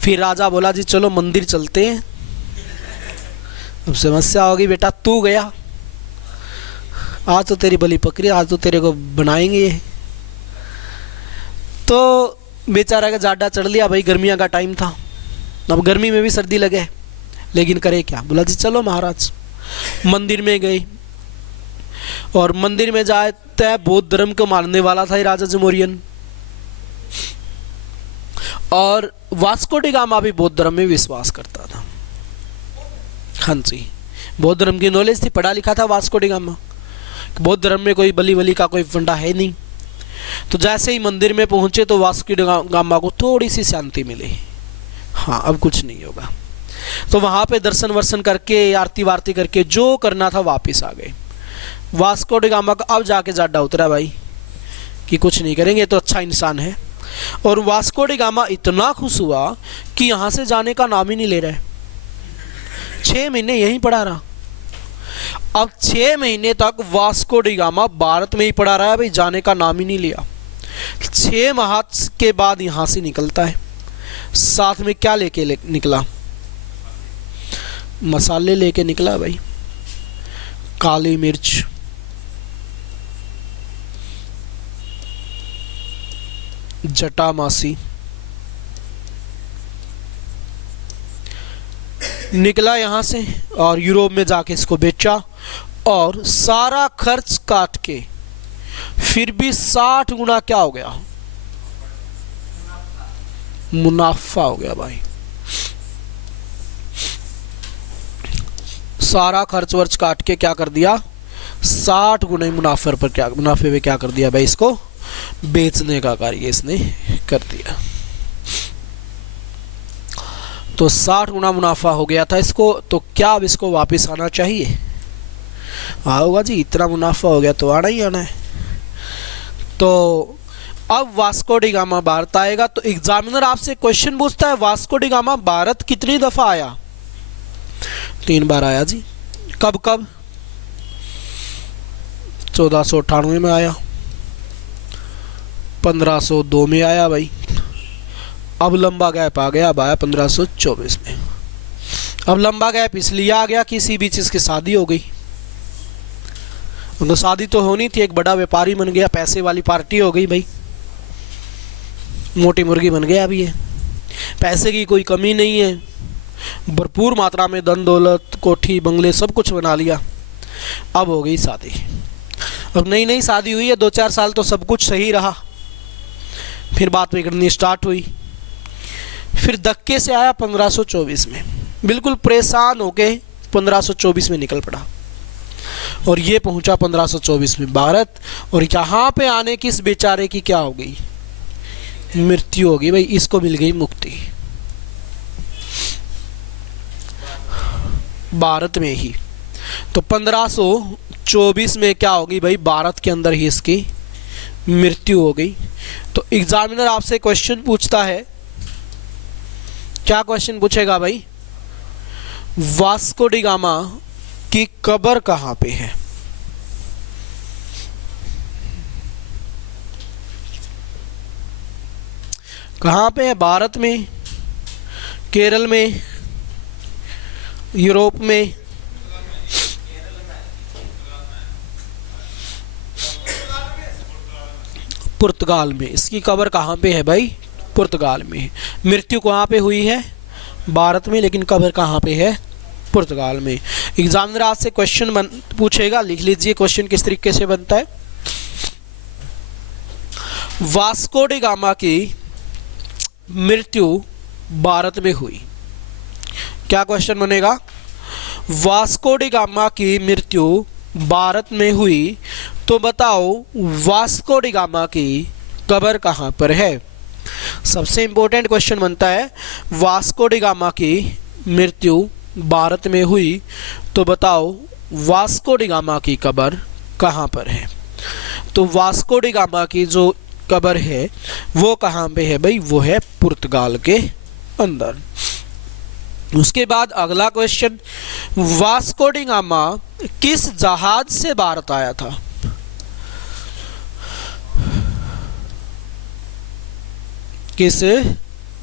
फिर राजा बोला जी चलो मंदिर चलते हैं। अब समस्या होगी बेटा, तू गया, आज तो तेरी बलि पकड़ी, आज तो तेरे को बनाएंगे। तो बेचारा का जाडा चढ़ लिया भाई, गर्मियाँ का टाइम था, अब गर्मी में भी सर्दी लगे, लेकिन करे क्या? बोला जी चलो महाराज। मंदिर में गए, और मंदिर में जाए तो बौद्ध धर्म को मानने वाला था राजा जमोरियन, और वास्को डी गामा भी बौद्ध धर्म में विश्वास करता था। हाँ जी, बौद्ध धर्म की नॉलेज थी, पढ़ा लिखा था वास्को डी गामा। बौद्ध धर्म में कोई बलि वली का कोई फंडा है नहीं। तो जैसे ही मंदिर में पहुंचे तो वास्को डी गामा को थोड़ी सी शांति मिली, हाँ अब कुछ नहीं होगा। तो वहां पे दर्शन वर्शन करके आरती वारती करके जो करना था वापस आ गए। वास्को डी गामा का अब जाके जाडा उतरा भाई कि कुछ नहीं करेंगे, तो अच्छा इंसान है। और वास्को डी गामा इतना खुश हुआ कि यहाँ से जाने का नाम ही नहीं ले रहा है। 6 महीने यहीं पड़ा रहा। अब 6 महीने तक वास्को डी गामा भारत में ही पड़ा रहा है भाई, जाने का नाम ही नहीं लिया। 6 माह के बाद यहाँ से निकलता है। साथ में क्या लेके निकला? मसाले लेके निकला भाई, काली मिर्च, जटामासी। निकला यहाँ से और यूरोप में जाके इसको बेचा, और सारा खर्च काट के फिर भी 60 गुना क्या हो गया? मुनाफा हो गया भाई। सारा खर्च वर्च काट के क्या कर दिया? 60 गुना मुनाफे पे क्या कर दिया भाई? इसको बेचने का कार्य इसने कर दिया। तो 60 गुना मुनाफा हो गया था इसको। तो क्या अब इसको वापस आना चाहिए? होगा जी, इतना मुनाफा हो गया तो आना ही आना है। तो अब वास्को डी गामा भारत आएगा, तो एग्जामिनर आपसे क्वेश्चन पूछता है वास्को डी गामा भारत कितनी दफा आया? 3 बार आया जी। कब कब? 1498 में आया, 1502 में आया भाई, अब लंबा गैप आ गया, अब आया 1524 में। अब लंबा गैप इसलिए आ गया कि इसी बीच इसकी शादी हो गई। तो शादी तो होनी थी, एक बड़ा व्यापारी बन गया, पैसे वाली पार्टी हो गई भाई, मोटी मुर्गी बन गया अभी ये। पैसे की कोई कमी नहीं है, भरपूर मात्रा में धन दौलत, कोठी बंगले सब कुछ बना लिया। अब हो गई शादी। अब नई नई शादी हुई है, 2-4 साल तो सब कुछ सही रहा, फिर बात बिगड़नी स्टार्ट हुई। फिर धक्के से आया 1524 में, बिल्कुल परेशान होके 1524 में निकल पड़ा और ये पहुंचा 1524 में भारत। और यहाँ पे आने की इस बेचारे की क्या हो गई, मृत्यु हो गई भाई, इसको मिल गई मुक्ति भारत में ही। तो 1524 में क्या होगी भाई, भारत के अंदर ही इसकी मृत्यु हो गई। तो एग्जामिनर आपसे क्वेश्चन पूछता है, क्या क्वेश्चन पूछेगा भाई, वास्को डी गामा की कब्र कहाँ पे है? कहाँ पे है? भारत में, केरल में, यूरोप में, पुर्तगाल में। इसकी कब्र कहाँ पे है भाई? पुर्तगाल में। मृत्यु कहाँ पे हुई है? भारत में, लेकिन कब्र कहाँ पे है? पुर्तगाल में। एग्जामिनर आपसे क्वेश्चन पूछेगा, लिख लीजिए क्वेश्चन किस तरीके से बनता है। वास्को डी गामा की मृत्यु भारत में हुई। क्या क्वेश्चन बनेगा? वास्को डी गामा की मृत्यु भारत में हुई, तो बताओ वास्को डी गामा की कब्र कहाँ पर है? सबसे इंपॉर्टेंट क्वेश्चन बनता है, वास्को डी गामा की मृत्यु भारत में हुई, तो बताओ वास्को डी गामा की कब्र कहाँ पर है? तो वास्को डी गामा की जो कब्र है वो कहाँ पे है भाई? वो है पुर्तगाल के अंदर। उसके बाद अगला क्वेश्चन, वास्को डी गामा किस जहाज से भारत आया था? किस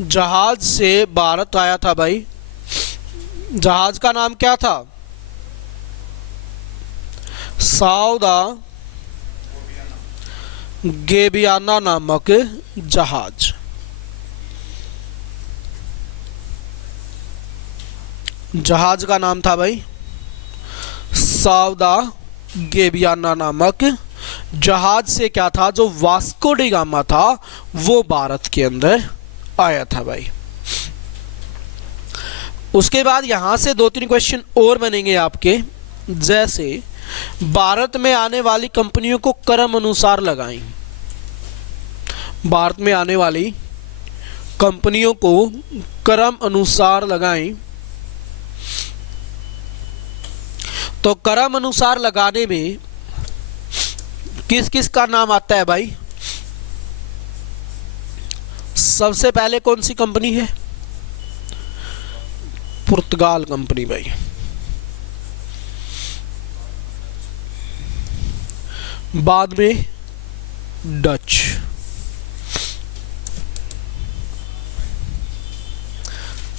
जहाज से भारत आया था भाई? जहाज का नाम क्या था? साउदा गेबियाना नामक जहाज। जहाज का नाम था भाई साउदा गेबियाना नामक जहाज से क्या था, जो वास्को डी गामा था वो भारत के अंदर आया था भाई। उसके बाद यहां से 2-3 क्वेश्चन और बनेंगे आपके, जैसे भारत में आने वाली कंपनियों को क्रम अनुसार लगाएं। भारत में आने वाली कंपनियों को क्रम अनुसार लगाएं। तो क्रम अनुसार लगाने में किस किस का नाम आता है भाई? सबसे पहले कौन सी कंपनी है? पुर्तगाल कंपनी भाई। बाद में डच,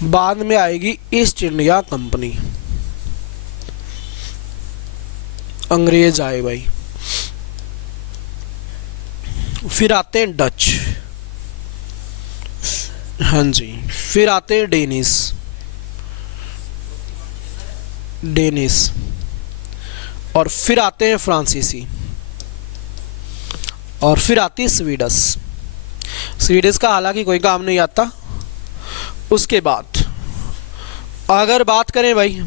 बाद में आएगी ईस्ट इंडिया कंपनी, अंग्रेज आए भाई। फिर आते हैं डच, हाँ जी, फिर आते हैं डेनिस, और फिर आते हैं फ्रांसीसी, और फिर आती है स्वीडिश का हालांकि कोई काम नहीं आता। उसके बाद अगर बात करें भाई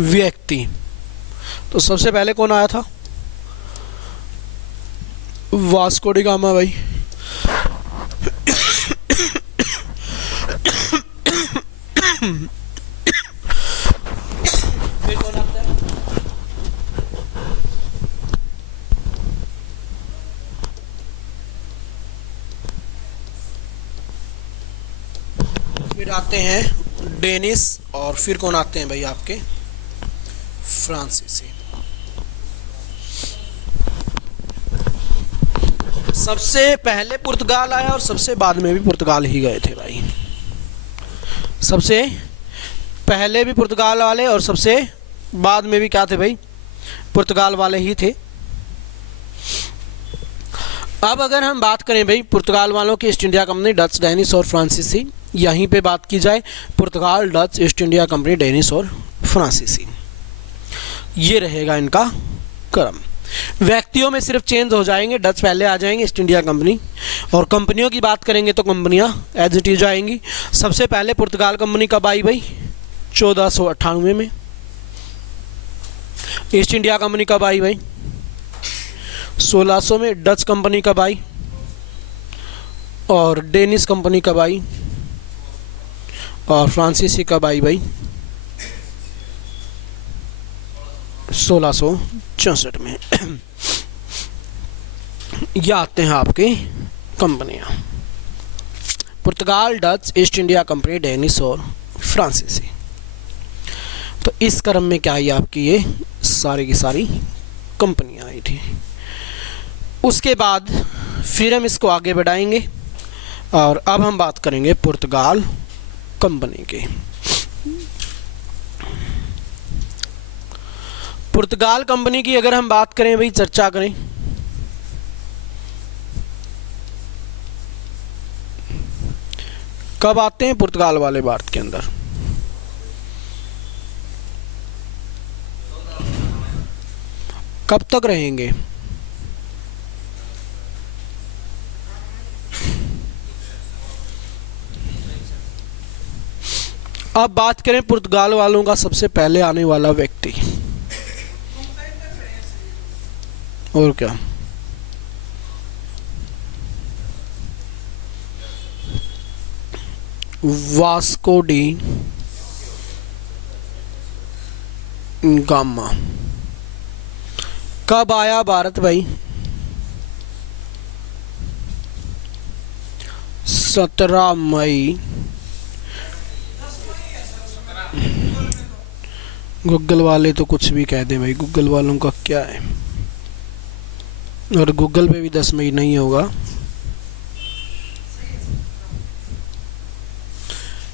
व्यक्ति, तो सबसे पहले कौन आया था? वास्को डी गामा भाई। फिर कौन आता है? फिर आते हैं डेनिस, और फिर कौन आते हैं भाई आपके? फ्रांसीसी। सबसे पहले पुर्तगाल आया और सबसे बाद में भी पुर्तगाल ही गए थे भाई। सबसे पहले भी पुर्तगाल वाले और सबसे बाद में भी क्या थे भाई? पुर्तगाल वाले ही थे। अब अगर हम बात करें भाई पुर्तगाल वालों की east India company, Dutch, Danish और फ्रांसीसी, यहीं पे बात की जाए पुर्तगाल, Dutch, east India company, Danish और फ्रांसीसी, ये रहेगा इनका क्रम। व्यक्तियों में सिर्फ चेंज हो जाएंगे, डच पहले आ जाएंगे, ईस्ट इंडिया कंपनी, और कंपनियों की बात करेंगे तो कंपनियां एज इट इज आएंगी। सबसे पहले पुर्तगाल कंपनी कब आई भाई? 1498 में। ईस्ट इंडिया कंपनी कब आई भाई? 1600 में। डच कंपनी कब आई? और डेनिश कंपनी कब आई? और फ्रांसीसी कब आई भाई? 1664 में। ये आते हैं आपके कंपनियां, पुर्तगाल, Dutch, east India company, Danish और फ्रांसीसी। तो इस क्रम में क्या आई आपकी ये सारी की सारी कंपनियां आई थी। उसके बाद फिर हम इसको आगे बढ़ाएंगे और अब हम बात करेंगे पुर्तगाल कंपनी की। पुर्तगाल कंपनी की अगर हम बात करें भाई, चर्चा करें, कब आते हैं पुर्तगाल वाले भारत के अंदर? कब तक रहेंगे? अब बात करें पुर्तगाल वालों का सबसे पहले आने वाला व्यक्ति, और क्या, वास्को डी गामा। कब आया भारत भाई? 17 मई। गूगल वाले तो कुछ भी कह दें भाई, गूगल वालों का क्या है, और गूगल पे भी 10 मई नहीं होगा,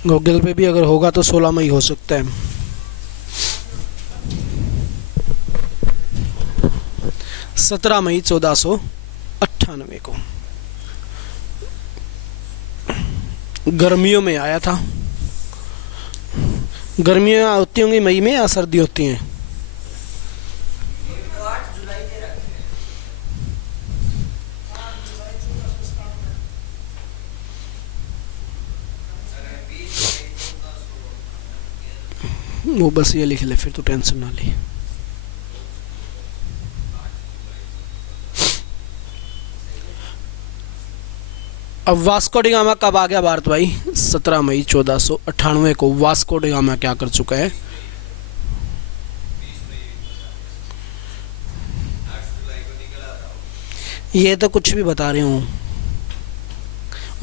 गूगल पे भी अगर होगा तो 16 मई हो सकता है। 17 मई 1498 को गर्मियों में आया था। गर्मियाँ होती होंगी मई में या सर्दी होती हैं? वो बस ये लिख ले, फिर तो टेंशन ना ले। अब वास्को डी गामा कब आ गया भारत भाई? 17 मई 1498 को वास्को डी गामा क्या कर चुका है? ये तो कुछ भी बता रहे हूँ,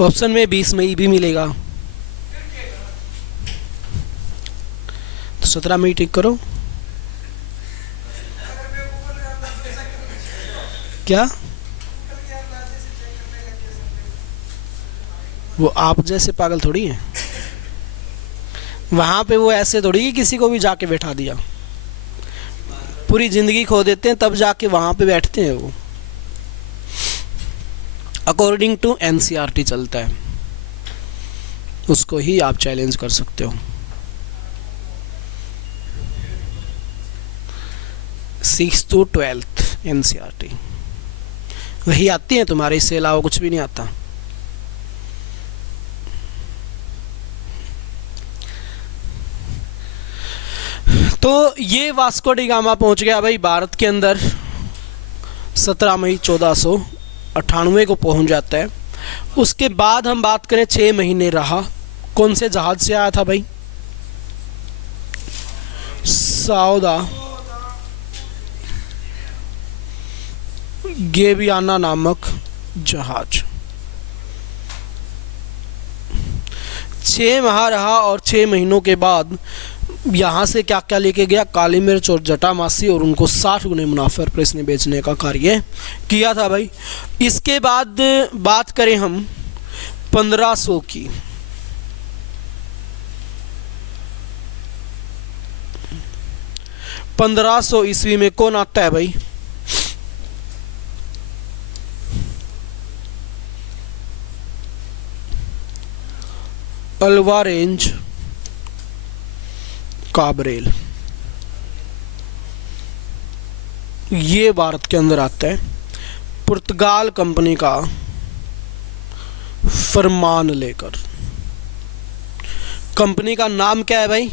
ऑप्शन में 20 मई भी मिलेगा, तो 17 मई टिक करो। क्या वो आप जैसे पागल थोड़ी हैं, वहां पे वो ऐसे थोड़ी कि किसी को भी जाके बैठा दिया, पूरी जिंदगी खो देते हैं तब जाके वहां पे बैठते हैं। वो अकॉर्डिंग टू एनसीईआरटी चलता है, उसको ही आप चैलेंज कर सकते हो। 6th to 12th एनसीईआरटी वही आती है तुम्हारे, इससे अलावा कुछ भी नहीं आता। तो ये वास्को डी गामा पहुंच गया भाई भारत के अंदर 17 मई 1498 को पहुंच जाता है। उसके बाद हम बात करें 6 महीने रहा, कौन से जहाज से आया था भाई? साउदा गेवियाना नामक जहाज। 6 माह रहा और 6 महीनों के बाद यहाँ से क्या क्या लेके गया? काली मिर्च और जटामासी, और उनको 60 गुने मुनाफे पर इसने बेचने का कार्य किया था भाई। इसके बाद बात करें हम 1500 की, 1500 ईस्वी में कौन आता है भाई? अल्वारेज काब्रेल, ये भारत के अंदर आता है। पुर्तगाल कंपनी का फरमान लेकर। कंपनी का नाम क्या है भाई?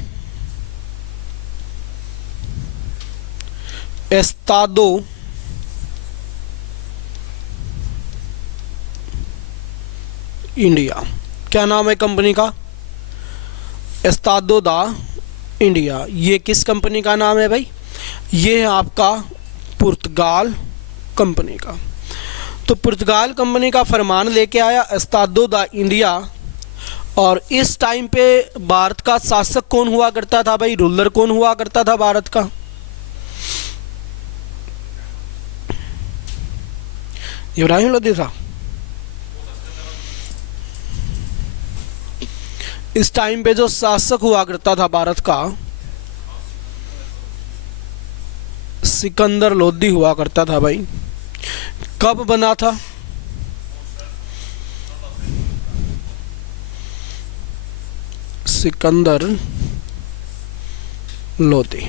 Estado India. क्या नाम है कंपनी का? एस्तादो दा इंडिया। ये किस कंपनी का नाम है भाई? ये है आपका पुर्तगाल कंपनी का। तो पुर्तगाल कंपनी का फरमान लेके आया एस्तादो दा इंडिया। और इस टाइम पे भारत का शासक कौन हुआ करता था भाई? रूलर कौन हुआ करता था भारत का? इब्राहिम लोदी था। इस टाइम पे जो शासक हुआ करता था भारत का, सिकंदर लोदी हुआ करता था भाई। कब बना था? सिकंदर लोदी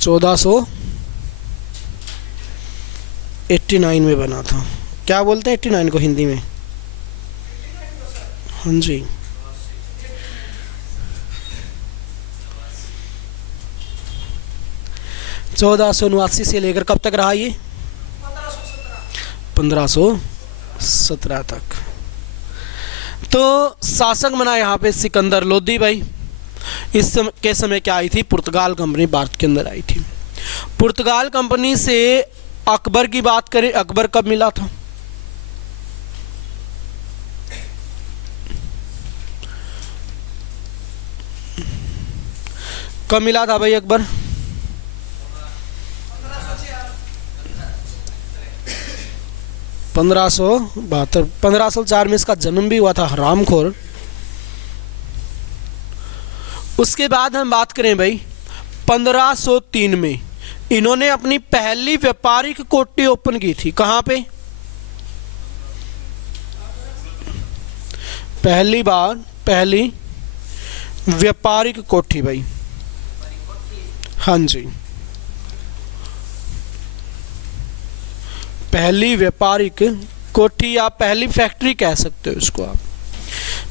1489 में बना था। क्या बोलते हैं 89 को हिंदी में? हाँ जी, 1479 से लेकर कब तक रहा ये? 1517 तक। तो शासक बना यहाँ पे सिकंदर लोदी भाई। इस के समय क्या आई थी? पुर्तगाल कंपनी भारत के अंदर आई थी। पुर्तगाल कंपनी से अकबर की बात करें, अकबर कब मिला था? कब मिला था भाई अकबर? 1572। 1504 में इसका जन्म भी हुआ था, हरामखोर। उसके बाद हम बात करें भाई 1503 में इन्होंने अपनी पहली व्यापारिक कोठी ओपन की थी। कहां पे? पहली व्यापारिक कोठी भाई। हाँ जी, पहली व्यापारिक कोठी या पहली फैक्ट्री कह सकते हो इसको आप।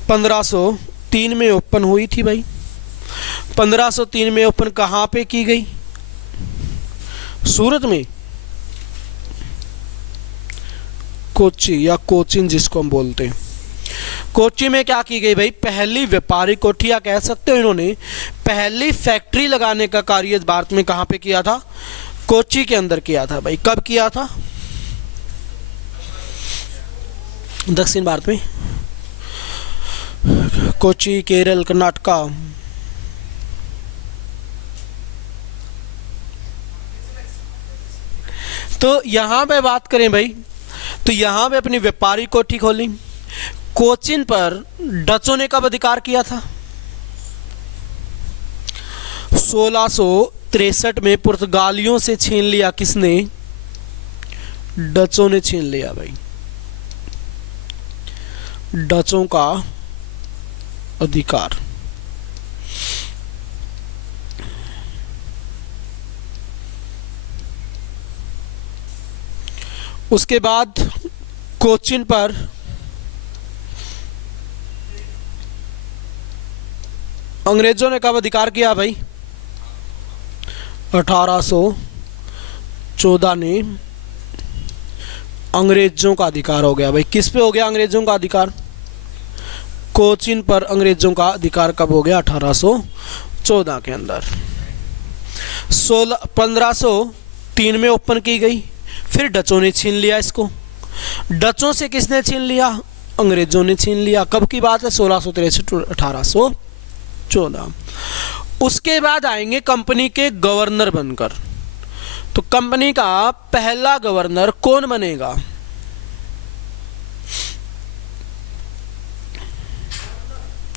1503 में ओपन हुई थी भाई। 1503 में ओपन कहाँ पे की गई? सूरत में, कोची या कोचिन जिसको हम बोलते हैं। कोची में क्या की गई भाई? पहली व्यापारिक कोठी या कह सकते हो इन्होंने पहली फैक्ट्री लगाने का कार्य भारत में कहाँ पे किया था? कोची के अंदर किया था भाई। कब किया था? दक्षिण भारत में, कोची, केरल, कर्नाटका। तो यहां पे बात करें भाई, तो यहां पे अपनी व्यापारिक कोठी खोली। कोचिन पर डचों ने कब अधिकार किया था? 1663 में पुर्तगालियों से छीन लिया। किसने? डचों ने छीन लिया भाई। डचों का अधिकार। उसके बाद कोचिन पर अंग्रेजों ने कब अधिकार किया भाई? 1814 ने अंग्रेजों का अधिकार हो गया भाई। किस पे हो गया अंग्रेजों का अधिकार? कोचिन पर अंग्रेजों का अधिकार कब हो गया? 1814 के अंदर। 1503 में ओपन की गई। फिर डचों ने छीन लिया इसको। डचों से किसने छीन लिया? अंग्रेजों ने छीन लिया। कब की बात है? 1663 1814। उसके बाद आएंगे कंपनी के गवर्नर बनकर। तो कंपनी का पहला गवर्नर कौन बनेगा?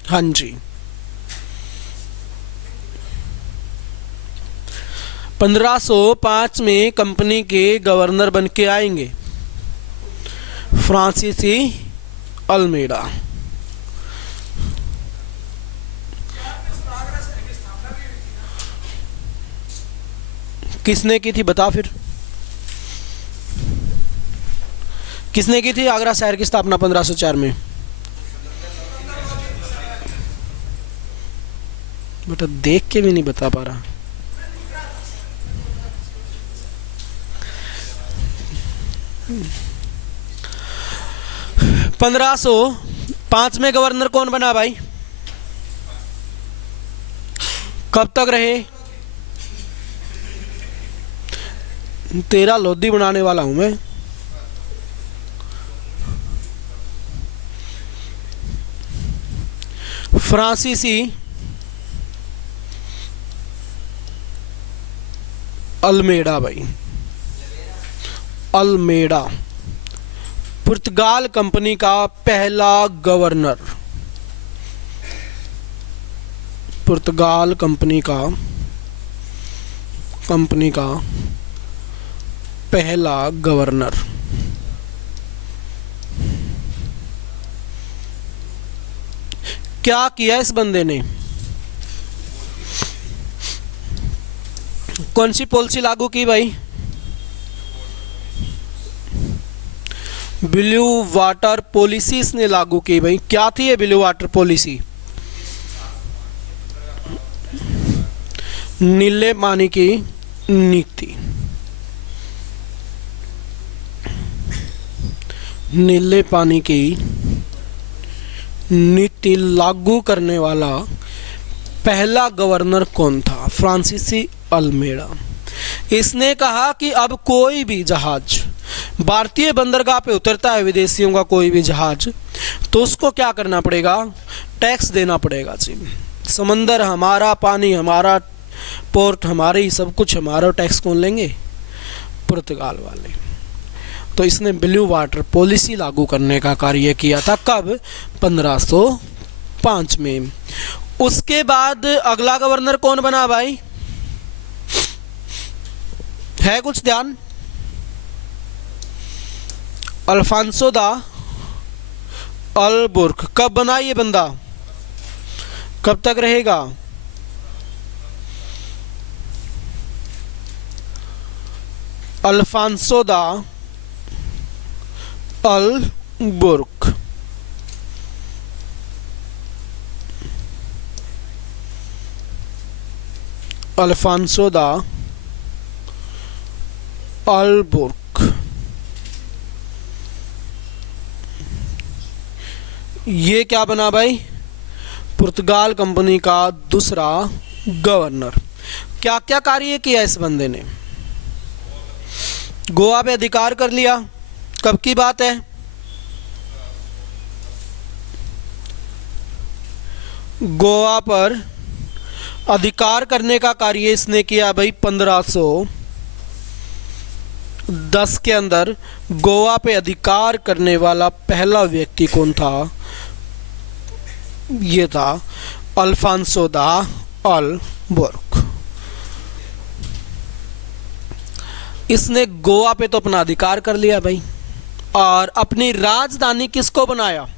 हाँ जी, 1505 में कंपनी के गवर्नर बन के आएंगे फ्रांसीसी अल्मेडा। किसने की थी बता फिर, किसने की थी आगरा शहर की स्थापना 1504 में? बेटा देख के भी नहीं बता पा रहा। पंद्रह सौ पांच में गवर्नर कौन बना भाई? कब तक रहे? तेरा लोधी बनाने वाला हूं मैं। फ्रांसीसी अल्मेडा भाई, अल्मेडा पुर्तगाल कंपनी का पहला गवर्नर, पुर्तगाल कंपनी का पहला गवर्नर। क्या किया इस बंदे ने? कौन सी पॉलिसी लागू की भाई? ब्लू वाटर पॉलिसी इसने लागू की भाई। क्या थी ये ब्लू वाटर पॉलिसी? नीले पानी की नीति, नीले पानी की नीति लागू करने वाला पहला गवर्नर कौन था? फ्रांसीसी अल्मेडा। इसने कहा कि अब कोई भी जहाज भारतीय बंदरगाह पे उतरता है, विदेशियों का कोई भी जहाज, तो उसको क्या करना पड़ेगा? टैक्स देना पड़ेगा जी। समंदर हमारा, पानी हमारा, पोर्ट हमारे ही, सब कुछ हमारा। टैक्स कौन लेंगे? पुर्तगाल वाले। तो इसने ब्लू वाटर पॉलिसी लागू करने का कार्य किया था। कब? 1505 में। उसके बाद अगला गवर्नर कौन बना भाई? है कुछ ध्यान? अल्फांसो दा अल्बुर्क। कब बना ये बंदा? कब तक रहेगा? अल्फांसो दा अल्बुर्क। अल्फांसो दा अल्बुर्क। ये क्या बना भाई? पुर्तगाल कंपनी का दूसरा गवर्नर। क्या क्या कार्य किया इस बंदे ने? गोवा पे अधिकार कर लिया। कब की बात है? गोवा पर अधिकार करने का कार्य इसने किया भाई 1510 के अंदर। गोवा पे अधिकार करने वाला पहला व्यक्ति कौन था? ये था अल्फांसो दा अल्बुर्क। इसने गोवा पे तो अपना अधिकार कर लिया भाई, और अपनी राजधानी किसको बनाया?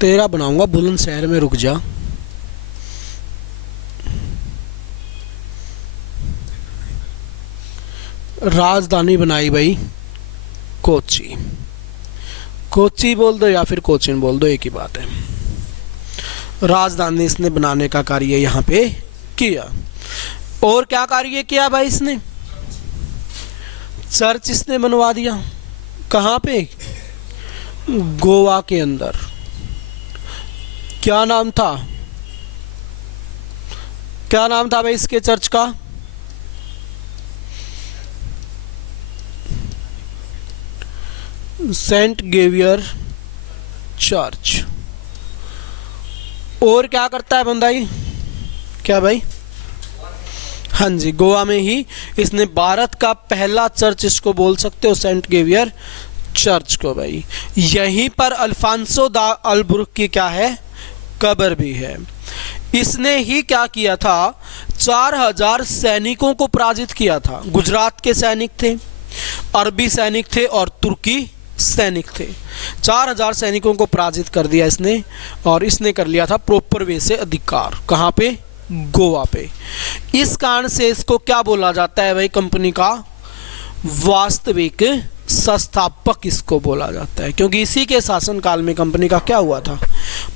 तेरा बनाऊंगा बुलंदशहर में, रुक जा। राजधानी बनाई भाई कोची। कोची बोल दो या फिर कोचिन बोल दो, एक ही बात है। राजधानी इसने बनाने का कार्य यहाँ पे किया। और क्या कार्य किया भाई इसने? चर्च इसने बनवा दिया। कहाँ पे? गोवा के अंदर। क्या नाम था? क्या नाम था भाई इसके चर्च का? Saint Xavier church. और क्या करता है बंदा ही? क्या भाई? हाँ जी, गोवा में ही इसने भारत का पहला चर्च, इसको बोल सकते हो सेंट गेवियर चर्च को भाई। यहीं पर अल्फांसो दा अल्बुर्क की क्या है? कब्र भी है। इसने ही क्या किया था? 4000 सैनिकों को पराजित किया था। गुजरात के सैनिक थे, अरबी सैनिक थे और तुर्की सैनिक थे। 4000 सैनिकों को पराजित कर दिया इसने, और इसने कर लिया था प्रॉपर वे से अधिकार। कहाँ पे? गोवा पे। इस कारण से इसको क्या बोला जाता है भाई? कंपनी का वास्तविक संस्थापक इसको बोला जाता है, क्योंकि इसी के शासनकाल में कंपनी का क्या हुआ था?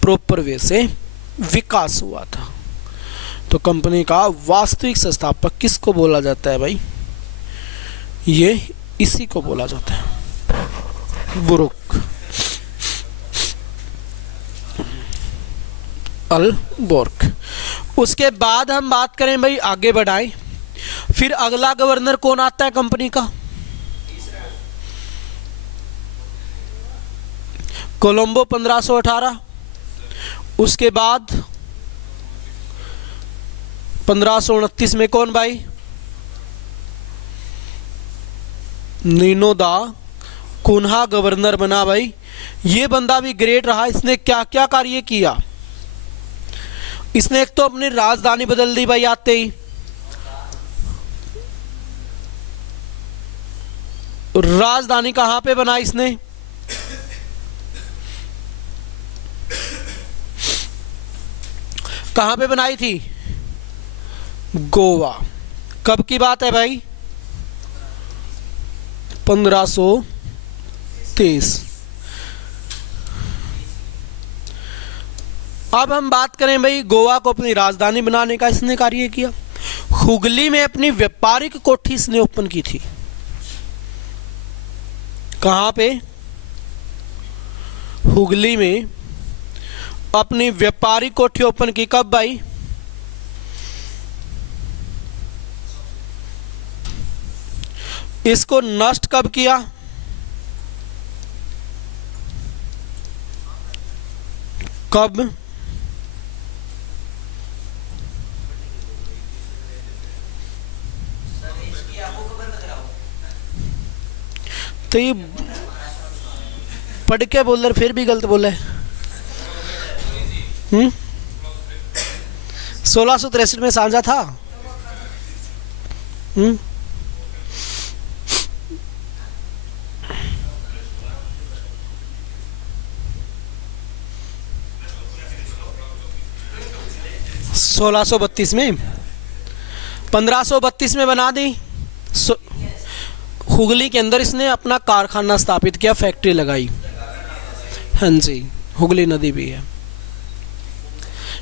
प्रॉपर वे से विकास हुआ था। तो कंपनी का वास्तविक संस्थापक किसको बोला जाता है भाई? ये इसी को बोला जाता है, बुरुक अल्बोर्क। उसके बाद हम बात करें भाई, आगे बढ़ाएं, फिर अगला गवर्नर कौन आता है कंपनी का? कोलंबो 1518। उसके बाद 1529 में कौन भाई? नीनो दा कुन्हा गवर्नर बना भाई। ये बंदा भी ग्रेट रहा। इसने क्या क्या कार्य किया? इसने एक तो अपनी राजधानी बदल दी भाई आते ही। राजधानी कहां पे बनाई इसने? कहां पे बनाई थी? गोवा। कब की बात है भाई? 1523। अब हम बात करें भाई गोवा को अपनी राजधानी बनाने का इसने कार्य किया। हुगली में अपनी व्यापारिक कोठी इसने ओपन की थी। कहां पे? हुगली में अपनी व्यापारिक कोठी ओपन की। कब भाई? इसको नष्ट कब किया? कब? तो ये पढ़ के बोल रहे, फिर भी गलत बोले। 1663 में साझा था। 1632 में, 1532 में बना दी। हुगली के अंदर इसने अपना कारखाना स्थापित किया, फैक्ट्री लगाई। हाँ जी, हुगली नदी भी है,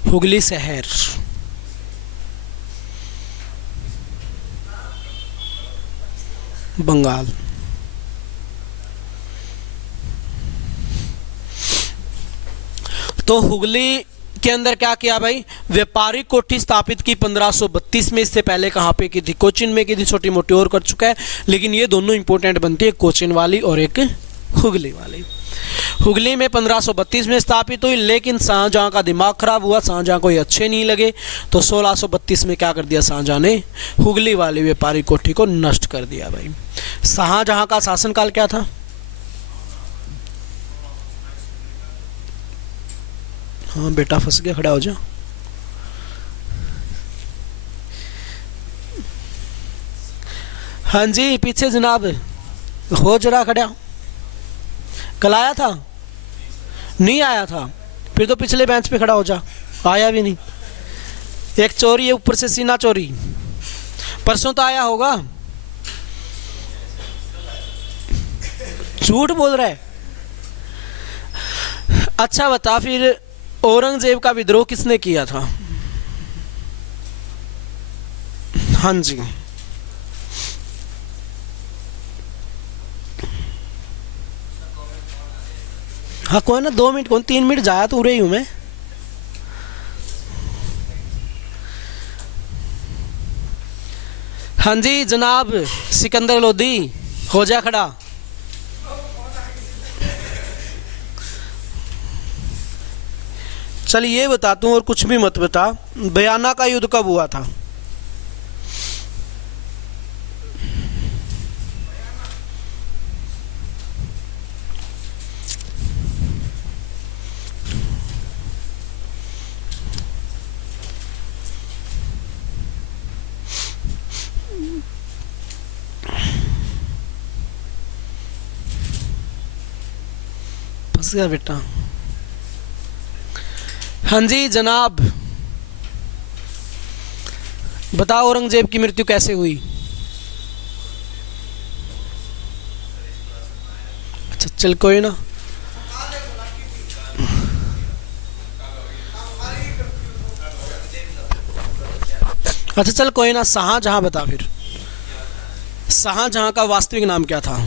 हुगली शहर। बंगाल। तो हुगली के अंदर क्या किया भाई? व्यापारिक कोठी स्थापित की 1532 में। इससे पहले कहां पे की थी? कोचिन में की थी, छोटी मोटी और कर चुका है, लेकिन ये दोनों इंपॉर्टेंट बनती है, कोचिन वाली और एक हुगली वाली। हुगली में 1532 में स्थापित हुई, लेकिन शाहजहां का दिमाग खराब हुआ, शाहजहां को ये अच्छे नहीं लगे, तो 1632 में क्या कर दिया शाहजहां ने? हुगली वाली व्यापारिक कोठी को नष्ट कर दिया भाई। शाहजहां का शासनकाल क्या था? हाँ बेटा फंस गया, खड़ा हो जा। हाँ जी पीछे जनाब, हो जरा खड़ा। कल आया था? नहीं आया था? फिर तो पिछले बेंच पे खड़ा हो जा। आया भी नहीं। एक चोरी है ऊपर से, सीना चोरी। परसों तो आया होगा। झूठ बोल रहा है। अच्छा बता फिर, औरंगजेब का विद्रोह किसने किया था? हाँ जी, हाँ कोई ना, 2 मिनट कौन, 3 मिनट जाया तो उरे ही हूं मैं। हाँ जी जनाब, सिकंदर लोधी, हो जा खड़ा। चल ये बताता हूँ और कुछ भी मत बता, बयाना का युद्ध कब हुआ था? फंस गया बेटा। हाँ जी जनाब, बताओ औरंगजेब की मृत्यु कैसे हुई? अच्छा चल कोई ना। अच्छा चल कोई ना, शाहजहां बता फिर। शाहजहां का वास्तविक नाम क्या था?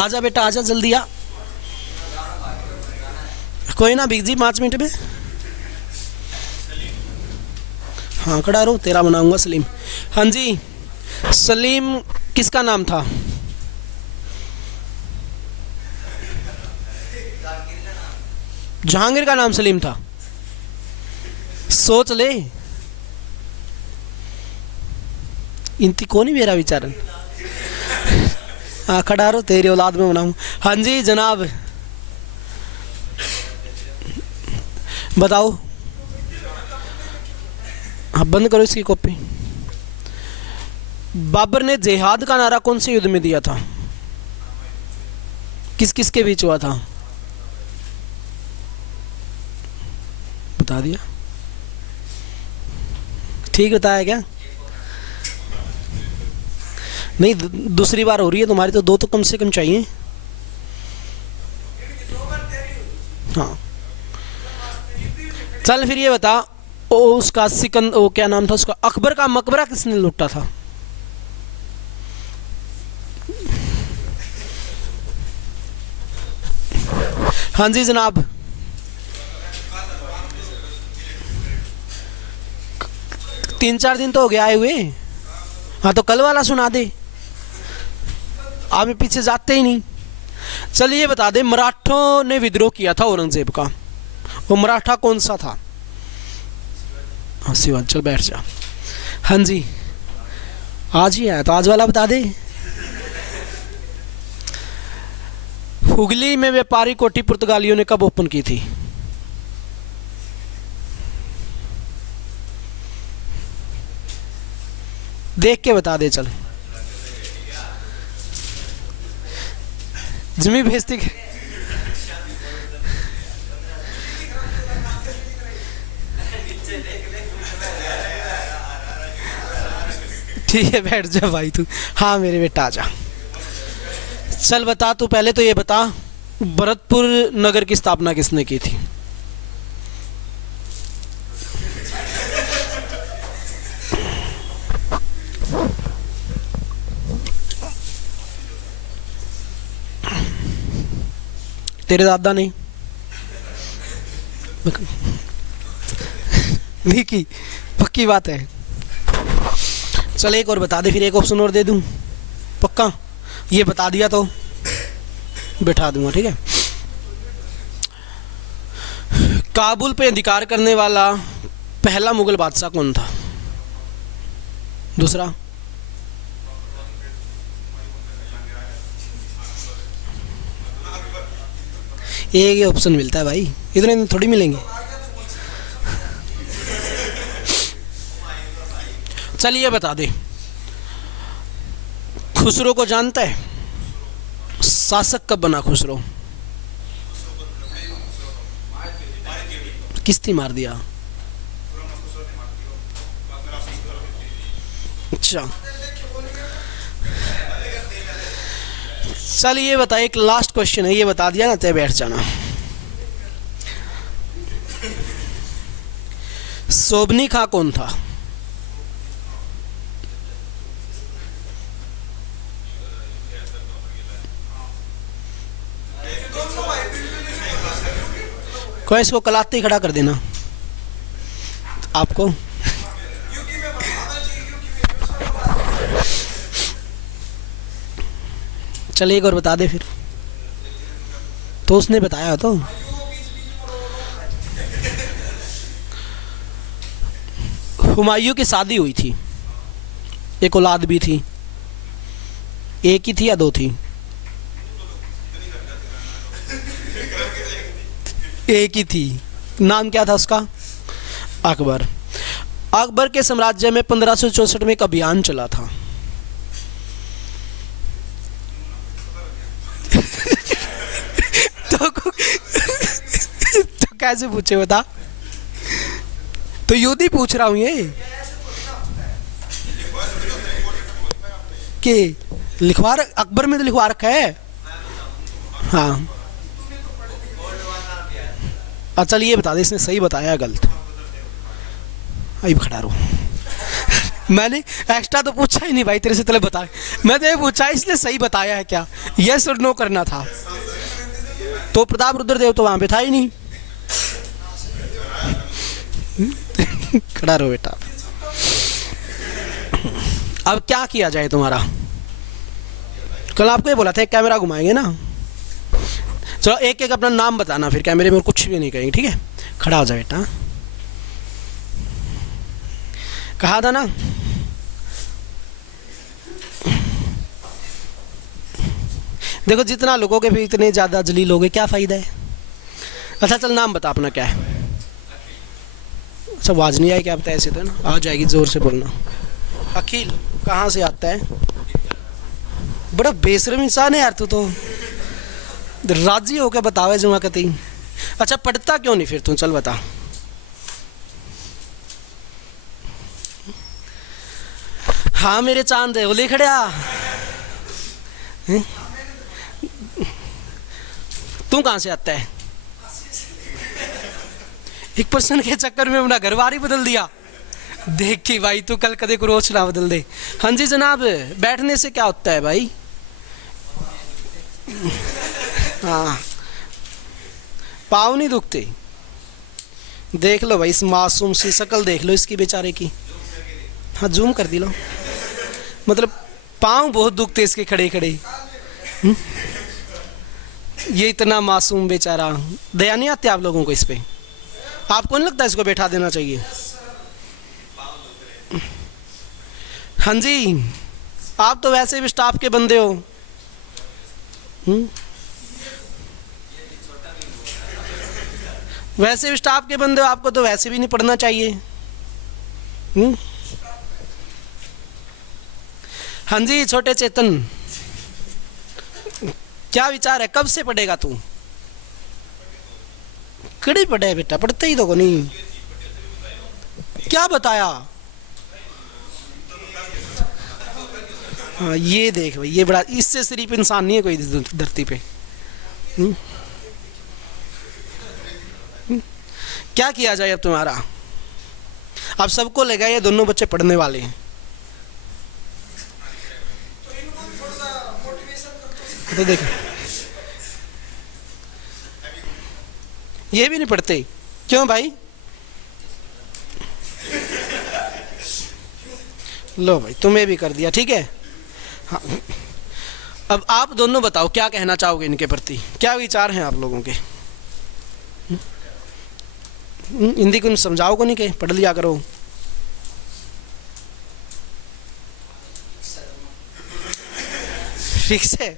आजा बेटा आजा, जल्दी आ। कोई ना बिग जी, 5 मिनट में। हाँ खड़ा रहो, तेरा बनाऊंगा सलीम। हाँ जी, सलीम किसका नाम था? जहांगीर का नाम सलीम था? सोच ले, इनती को नहीं मेरा विचारन। हाँ खड़ा रहो, तेरी औलाद में बनाऊं। हाँ जी जनाब, बताओ। हाँ बंद करो इसकी कॉपी। बाबर ने जिहाद का नारा कौन से युद्ध में दिया था? किस किस के बीच हुआ था? बता दिया, ठीक बताया क्या? नहीं दूसरी बार हो रही है तुम्हारी, तो 2 तो कम से कम चाहिए। हाँ चल फिर ये बता, ओ उसका सिकंद, वो क्या नाम था उसका, अकबर का मकबरा किसने लूटा था? हाँ जी जनाब, तीन चार दिन तो हो गया आए हुए। हाँ तो कल वाला सुना दे, आप पीछे जाते ही नहीं। चलिए बता दे, मराठों ने विद्रोह किया था औरंगजेब का, वो मराठा कौन सा था? हाँ शिवाजी, चल बैठ जा। हाँ जी, आज ही आया तो आज वाला बता दे। हुगली में व्यापारी कोठी पुर्तगालियों ने कब ओपन की थी? देख के बता दे चल। जिम्मी भेजती। ठीक है बैठ जा भाई तू। हाँ मेरे बेटा आजा। चल बता तू, पहले तो ये बता, भरतपुर नगर की स्थापना किसने की थी? तेरे दादा ने नहीं की, पक्की बात है। चल एक और बता दे, फिर एक ऑप्शन और दे दूं, पक्का? ये बता दिया तो बैठा दूंगा, ठीक है। काबुल पे अधिकार करने वाला पहला मुगल बादशाह कौन था? दूसरा? एक ही ऑप्शन मिलता है भाई, इतने दिन थोड़ी मिलेंगे। चलिए बता दे, खुसरो को जानता है? शासक कब बना खुसरो? किसने मार दिया? अच्छा चल ये बता, एक लास्ट क्वेश्चन है, ये बता दिया ना, तय बैठ जाना। सोबनी खां कौन था? कोई इसको कलाते ही खड़ा कर देना आपको। चल एक और बता दे फिर, तो उसने बताया तो। हुमायूं की शादी हुई थी, एक औलाद भी थी, एक ही थी या दो थी? एक ही थी। नाम क्या था उसका? अकबर। अकबर के साम्राज्य में 1564 में एक अभियान चला था। कैसे पूछे बता? तो युद्ध ही पूछ रहा हूं ये कि लिखवा अकबर में तो लिखवा रखा है। हाँ अच्छा चल ये बता दे इसने सही बताया या गलत? अभी खड़ा रहो। मैंने एक्स्ट्रा तो पूछा ही नहीं भाई तेरे से, चले बता। मैं तो ये पूछा इसने सही बताया है क्या, यस और नो करना था। तो प्रताप रुद्रदेव तो वहां पे था ही नहीं। खड़ा रहो बेटा। अब क्या किया जाए तुम्हारा? कल आपको ये बोला था एक कैमरा घुमाएंगे ना। चलो एक एक अपना नाम बताना, फिर कैमरे में कुछ भी नहीं कहेंगे, ठीक है? खड़ा हो जाए बेटा। कहा था ना देखो जितना लोगों के भी इतने ज्यादा जलील हो गए, क्या फायदा है? अच्छा चल नाम बता अपना क्या है? अच्छा आवाज नहीं आई क्या? बता ऐसे तो ना आ जाएगी, जोर से बोलना। अखिल कहाँ से आता है? बड़ा बेशरम इंसान है यार तू तो, राजी होकर बतावे जुमा कती। अच्छा पढ़ता क्यों नहीं फिर तू? चल बता। हाँ मेरे चांद है, वो ले खड़िया। तू कहाँ से आता है? एक पर्सन के चक्कर में अपना घर बार ही बदल दिया। देख के भाई तू कल कदे को रोज ना बदल दे। हाँ जी जनाब, बैठने से क्या होता है भाई? हाँ पाँव नहीं दुखते? देख लो भाई इस मासूम सी शक्ल देख लो इसकी बेचारे की। हाँ जूम कर दी लो। मतलब पाँव बहुत दुखते इसके खड़े खड़े। ये इतना मासूम बेचारा, दया नहीं आती आप लोगों को इस पे? आपको नहीं लगता इसको बैठा देना चाहिए? हाँ जी आप तो वैसे भी स्टाफ के बंदे हो। वैसे भी स्टाफ के बंदे हो, आपको तो वैसे भी नहीं पढ़ना चाहिए। हाँ जी छोटे चेतन, क्या विचार है? कब से पढ़ेगा तू? कड़ी पढ़े है बेटा, पढ़ते ही तो को नहीं। क्या बताया? हाँ ये देख भाई, ये बड़ा, इससे सिर्फ इंसान नहीं है कोई धरती पे। क्या किया जाए अब तुम्हारा? अब सबको लगा ये दोनों बच्चे पढ़ने वाले हैं। तो देखो ये भी नहीं पढ़ते, क्यों भाई? लो भाई तुम्हें भी कर दिया, ठीक है। हाँ अब आप दोनों बताओ क्या कहना चाहोगे इनके प्रति, क्या विचार हैं आप लोगों के? हिंदी को समझाओ को नहीं के पढ़ लिया करो। फिक्स है?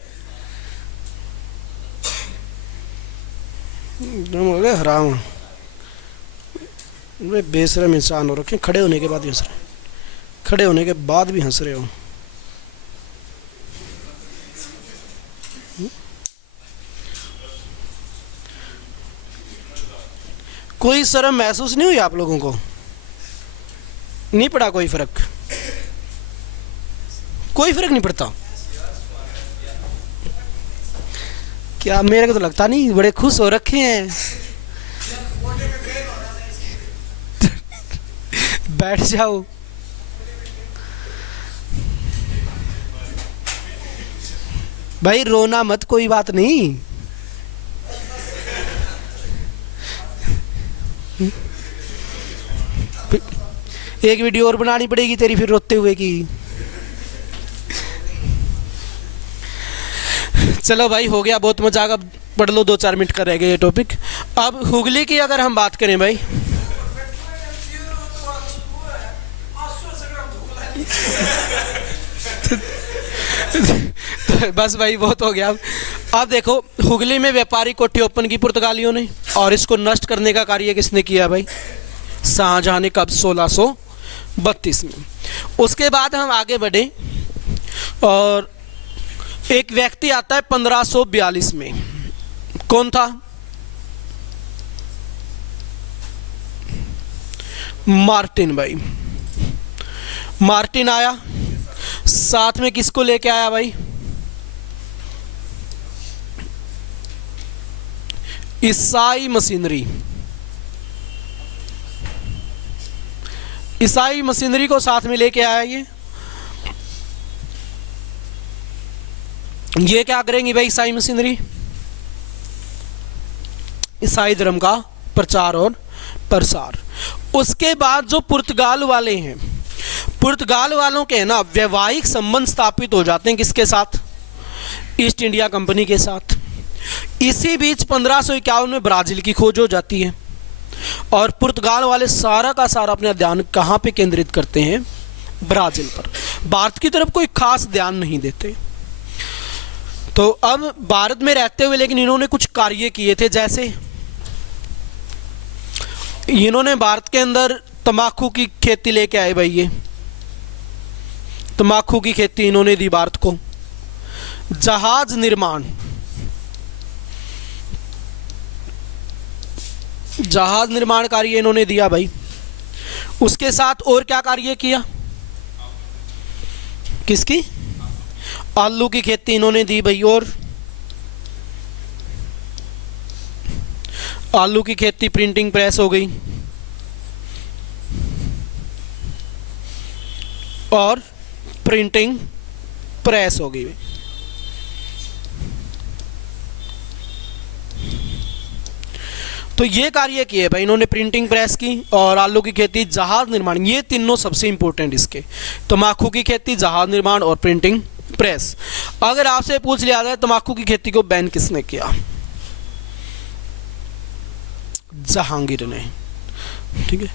हो गए हराम, वे बेशरम इंसान हो रखे। खड़े होने के बाद भी हंस रहे, खड़े होने के बाद भी हंस रहे हो। कोई शर्म महसूस नहीं हुई आप लोगों को? नहीं पड़ा कोई फर्क? कोई फर्क नहीं पड़ता क्या? मेरे को तो लगता नहीं, बड़े खुश हो रखे हैं। बैठ जाओ। भाई रोना मत, कोई बात नहीं। एक वीडियो और बनानी पड़ेगी तेरी फिर रोते हुए की। चलो भाई हो गया, बहुत मजाक। अब पढ़ लो, 2-4 मिनट का रह गया ये टॉपिक। अब हुगली की अगर हम बात करें भाई, तो बस भाई बहुत हो गया। अब देखो हुगली में व्यापारी कोठी ओपन की पुर्तगालियों ने, और इसको नष्ट करने का कार्य किसने किया भाई? शाहजहां ने। कब? 1632 में। उसके बाद हम आगे बढ़े और एक व्यक्ति आता है 1542 में। कौन था? मार्टिन भाई, मार्टिन आया, साथ में किसको लेके आया भाई? ईसाई मशीनरी। ईसाई मशीनरी को साथ में लेके आया ये क्या करेंगी भाई? ईसाई मशीनरी ईसाई धर्म का प्रचार और प्रसार। उसके बाद जो पुर्तगाल वाले हैं, पुर्तगाल वालों के ना वैवाहिक संबंध स्थापित हो जाते हैं किसके साथ? ईस्ट इंडिया कंपनी के साथ। इसी बीच 1551 में ब्राजील की खोज हो जाती है और पुर्तगाल वाले सारा का सारा अपना ध्यान कहाँ पे केंद्रित करते हैं? ब्राजील पर। भारत की तरफ कोई खास ध्यान नहीं देते। तो अब भारत में रहते हुए लेकिन इन्होंने कुछ कार्य किए थे, जैसे इन्होंने भारत के अंदर तंबाकू की खेती लेके आए भाई। ये तंबाकू की खेती इन्होंने दी भारत को। जहाज निर्माण, जहाज निर्माण कार्य इन्होंने दिया भाई। उसके साथ और क्या कार्य किया? किसकी? आलू की खेती इन्होंने दी भाई। और आलू की खेती, प्रिंटिंग प्रेस हो गई और प्रिंटिंग प्रेस हो गई। तो ये कार्य किए भाई इन्होंने, प्रिंटिंग प्रेस की और आलू की खेती, जहाज निर्माण। ये तीनों सबसे इंपॉर्टेंट इसके, तंबाकू की खेती, जहाज निर्माण और प्रिंटिंग प्रेस। अगर आपसे पूछ लिया जाए तंबाकू की खेती को बैन किसने किया? जहांगीर ने। ठीक है,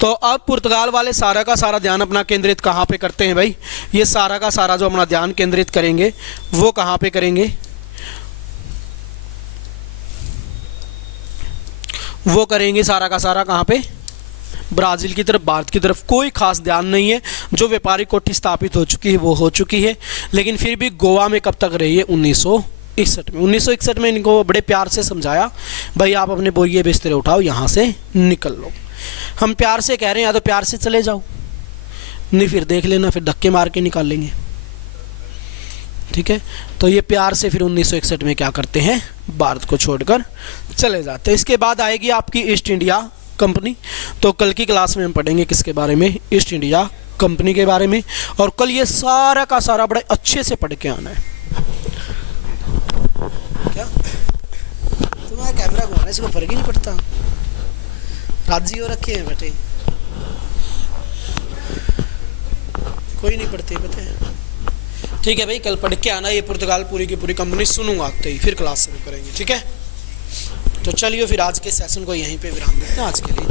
तो अब पुर्तगाल वाले सारा का सारा ध्यान अपना केंद्रित कहाँ पे करते हैं भाई? ये सारा का सारा जो अपना ध्यान केंद्रित करेंगे वो कहाँ पे करेंगे? वो करेंगे सारा का सारा कहाँ पे? ब्राज़ील की तरफ, भारत की तरफ कोई खास ध्यान नहीं है। जो व्यापारिक कोठी स्थापित हो चुकी है वो हो चुकी है, लेकिन फिर भी गोवा में कब तक रही है? 1961 में। 1961 में इनको बड़े प्यार से समझाया, भाई आप अपने बोरिए बिस्तरे उठाओ, यहाँ से निकल लो। हम प्यार से कह रहे हैं या तो प्यार से चले जाओ, नहीं फिर देख लेना, फिर धक्के मार के निकाल लेंगे। ठीक है, तो ये प्यार से फिर 1961 में क्या करते हैं? भारत को छोड़कर चले जाते हैं। इसके बाद आएगी आपकी ईस्ट इंडिया कंपनी। तो कल की क्लास में हम पढ़ेंगे किसके बारे में? ईस्ट इंडिया कंपनी के बारे में। और कल ये सारा का सारा बड़े अच्छे से पढ़ के आना है। क्या तुम्हारा कैमरा घुमाने से कोई फर्क ही नहीं पड़ता? राजी हो रखे हैं बेटे, कोई नहीं पढ़ते पता है। ठीक है भाई, कल पढ़ के आना। ये पुर्तगाल पूरी की पूरी कंपनी सुनूंगा आते ही, फिर क्लास शुरू करेंगे। ठीक है, तो चलिए फिर आज के सेशन को यहीं पे विराम देते हैं आज के लिए।